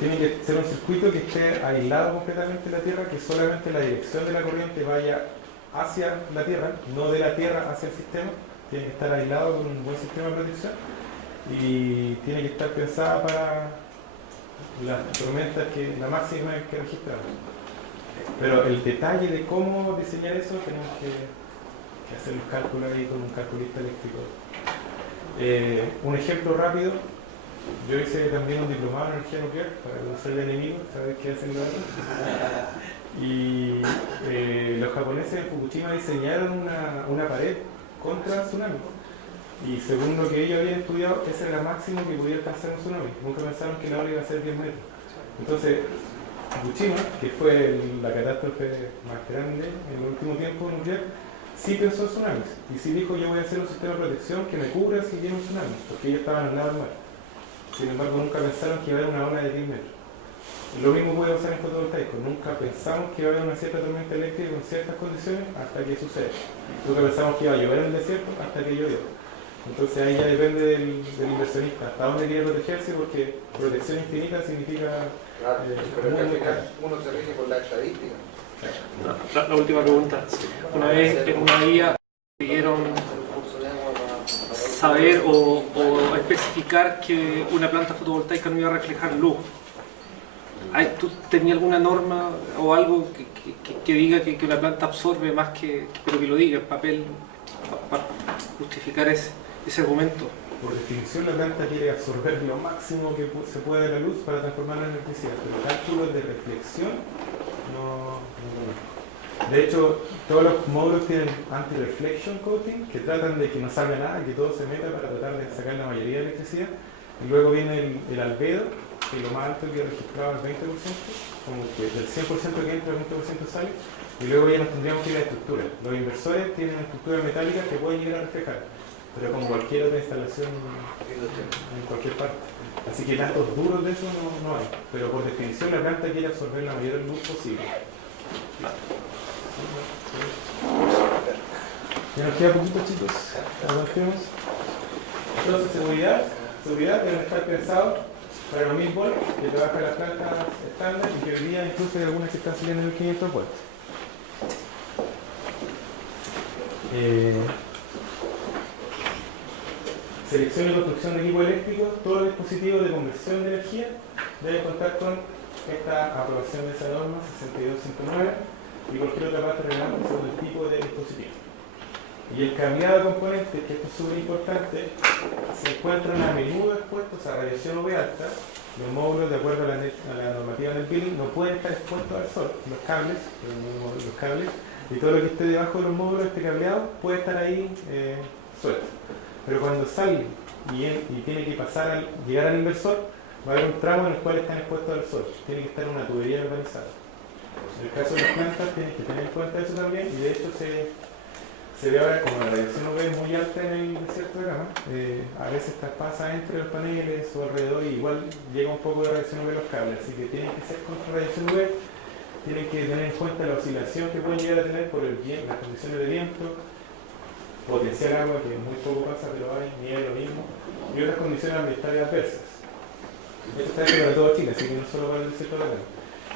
Tiene que ser un circuito que esté aislado completamente de la Tierra, que solamente la dirección de la corriente vaya hacia la Tierra, no de la Tierra hacia el sistema. Tiene que estar aislado con un buen sistema de protección y tiene que estar pensada para las tormentas la máxima que registramos. Pero el detalle de cómo diseñar eso tenemos que hacer los cálculos ahí con un calculista eléctrico. Un ejemplo rápido, yo hice también un diplomado en energía nuclear para conocer el enemigo, saber qué hacen los otros. Y los japoneses en Fukushima diseñaron una pared contra tsunami. Y según lo que ellos habían estudiado, ese era el máximo que podía alcanzar un tsunami. Nunca pensaron que la ola iba a ser 10 metros. Entonces, Fukushima, que fue la catástrofe más grande en el último tiempo nuclear, sí pensó en tsunamis. Y sí dijo, yo voy a hacer un sistema de protección que me cubra si viene un tsunami, porque ellos estaban al lado del mar. Sin embargo, nunca pensaron que iba a haber una ola de 10 metros. Lo mismo puede pasar en fotovoltaico. Nunca pensamos que iba a haber una cierta tormenta eléctrica con ciertas condiciones hasta que sucede. Nunca pensamos que iba a llover en el desierto hasta que llovió. Entonces ahí ya depende del inversionista hasta dónde quiere protegerse, porque protección infinita significa pero muy, muy caro. uno se rige por la estadística. La última pregunta. Una vez en una guía pidieron saber o especificar que una planta fotovoltaica no iba a reflejar luz. ¿Tú tenías alguna norma o algo que diga que una planta absorbe más pero que lo diga en papel para justificar ese argumento? Por definición, la planta quiere absorber lo máximo que se puede de la luz para transformarla en electricidad, pero cálculos de reflexión no. De hecho, todos los módulos tienen anti-reflection coating que tratan de que no salga nada, que todo se meta para tratar de sacar la mayoría de electricidad. Y luego viene el albedo, que lo más alto que registraba el 20%, como que del 100% que entra, el 20% sale. Y luego ya nos tendríamos que ir a la estructura. Los inversores tienen una estructura metálica que pueden llegar a reflejar, pero como cualquier otra instalación en cualquier parte. Así que datos duros de eso no hay. Pero por definición la planta quiere absorber la mayor luz posible. Ya nos queda poquito, chicos. Avancemos. Entonces, seguridad debe estar pensado para los 1000 volts, que trabaja las plantas estándar y que hoy día incluso hay algunas que están saliendo en 1500 volts. Selección y construcción de equipo eléctrico. Todos los dispositivos de conversión de energía deben contar con esta aprobación de esa norma 6259 y cualquier otra parte relevante sobre el tipo de dispositivo. Y el cableado de componentes, que esto es súper importante, se encuentran a menudo expuestos a radiación UV alta. Los módulos, de acuerdo a la normativa del building, no pueden estar expuestos al sol. Los cables y todo lo que esté debajo de los módulos de este cableado puede estar ahí suelto. Pero cuando sale y tiene que llegar al inversor, va a haber un tramo en el cual están expuestos al sol. Tiene que estar en una tubería organizada. En el caso de las plantas tienes que tener en cuenta eso también, y de hecho se ve ahora como la radiación UV es muy alta en el desierto de Gama, a veces traspasa entre los paneles o alrededor y igual llega un poco de radiación UV a los cables, así que tienen que ser contra radiación UV, tienen que tener en cuenta la oscilación que pueden llegar a tener por las condiciones de viento, potencial agua, que muy poco pasa, pero hay, nieve lo mismo, y otras condiciones ambientales adversas. Esto está hecho para todo Chile, así que no solo para el desierto de Gama.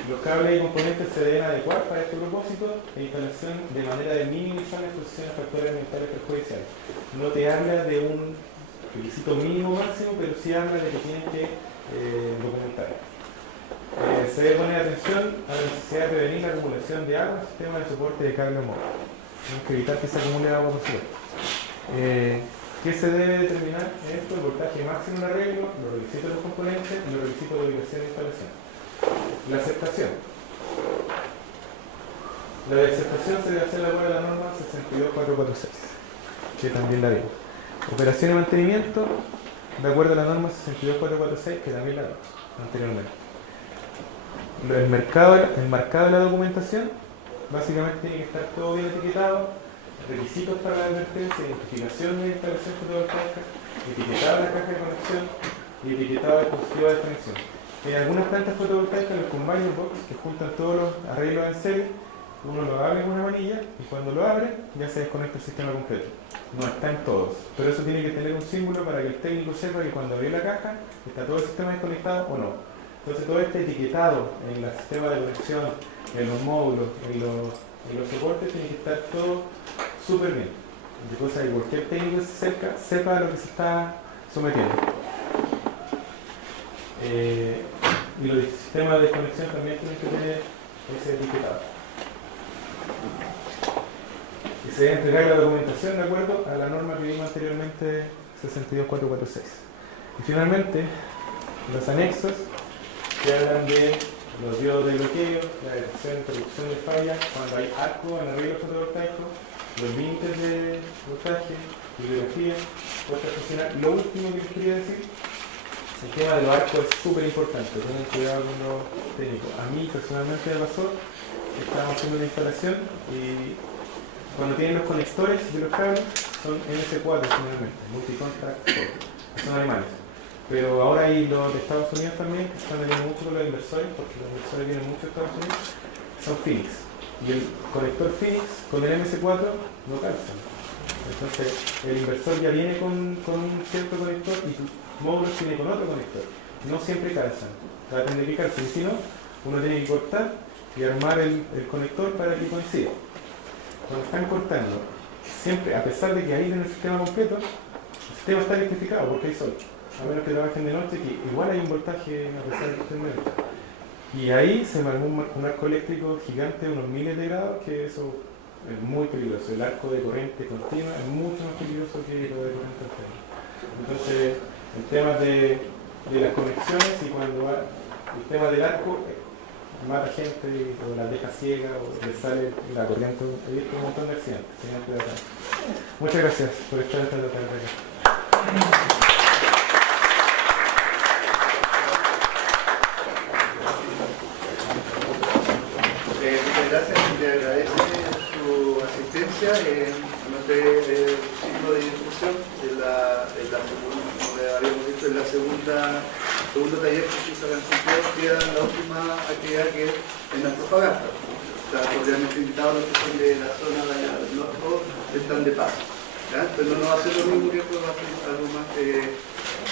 Los cables y componentes se deben adecuar para este propósito e instalación de manera de minimizar la exposición a factores ambientales perjudiciales. No te habla de un requisito mínimo máximo, pero sí habla de que tienes que documentar. Se debe poner atención a la necesidad de prevenir la acumulación de agua en el sistema de soporte de cable móvil. Tenemos que evitar que se acumule agua por supuesto. ¿Qué se debe determinar en esto? El voltaje máximo en arreglo, los requisitos de los componentes y los requisitos de ubicación e instalación. La aceptación. La aceptación se debe hacer de acuerdo a la norma 62446, que también la vimos. Operación y mantenimiento, de acuerdo a la norma 62446, que también la vimos anteriormente. El marcado de la documentación, básicamente tiene que estar todo bien etiquetado. Requisitos para la advertencia, identificación de instalación fotovoltaica, etiquetado de la caja de conexión y etiquetado de dispositivo de desconexión. En algunas plantas fotovoltaicas, los combiner box, que juntan todos los arreglos en serie, uno lo abre con una manilla y cuando lo abre ya se desconecta el sistema completo. No está en todos, pero eso tiene que tener un símbolo para que el técnico sepa que cuando abre la caja está todo el sistema desconectado o no. Entonces todo este etiquetado en el sistema de conexión, en los módulos, en los soportes, tiene que estar todo súper bien. De cosa que cualquier técnico que se acerca sepa a lo que se está sometiendo. Y los sistemas de desconexión también tienen que tener ese etiquetado. Y se debe entregar la documentación de acuerdo a la norma que vimos anteriormente, 62446. Y finalmente, los anexos que hablan de los diodos de bloqueo, la detección e interrupción de fallas, cuando hay arco en arreglo fotovoltaico, los límites de voltaje, bibliografía, puesta a funcionar. Lo último que les quería decir, el tema de los arcos es súper importante, tengan cuidado con los técnicos. A mí personalmente me pasó que estábamos haciendo una instalación y cuando tienen los conectores de los cables son NS4 generalmente, multi-contact, son alemanes. Pero ahora hay los de Estados Unidos también, que están vendiendo mucho con los inversores, porque los inversores vienen mucho de Estados Unidos, son Phoenix. Y el conector Phoenix con el MS4 no calzan. Entonces el inversor ya viene con un cierto conector y tu módulo viene con otro conector. No siempre calzan, traten de que calcen, si no, uno tiene que cortar y armar el conector para que coincida. Cuando están cortando, siempre, a pesar de que ahí en el sistema completo, el sistema está electrificado porque hay sol. A menos que trabajen de noche, que igual hay un voltaje a pesar de que estén de noche. Y ahí se armó un arco eléctrico gigante de unos miles de grados, que eso es muy peligroso. El arco de corriente continua es mucho más peligroso que lo de corriente alterna. Entonces, el tema de las conexiones y cuando va el tema del arco, mata gente o la deja ciega o le sale la corriente. He visto un montón de accidentes. Muchas gracias por estar esta tarde aquí. Gracias, le agradece su asistencia en nuestro ciclo de discusión de la segunda, como le habíamos dicho, en la segundo taller que se hizo en Santiago, queda la última actividad que es en Antofagasta. Está cordialmente invitados los que son de la zona de allá del norte, están de paso. Pero no va a ser lo mismo que va a ser algo más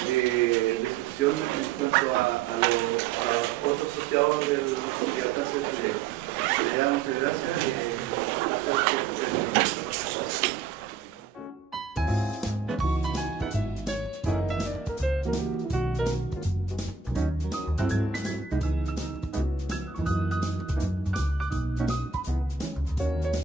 de excepción en cuanto a los otros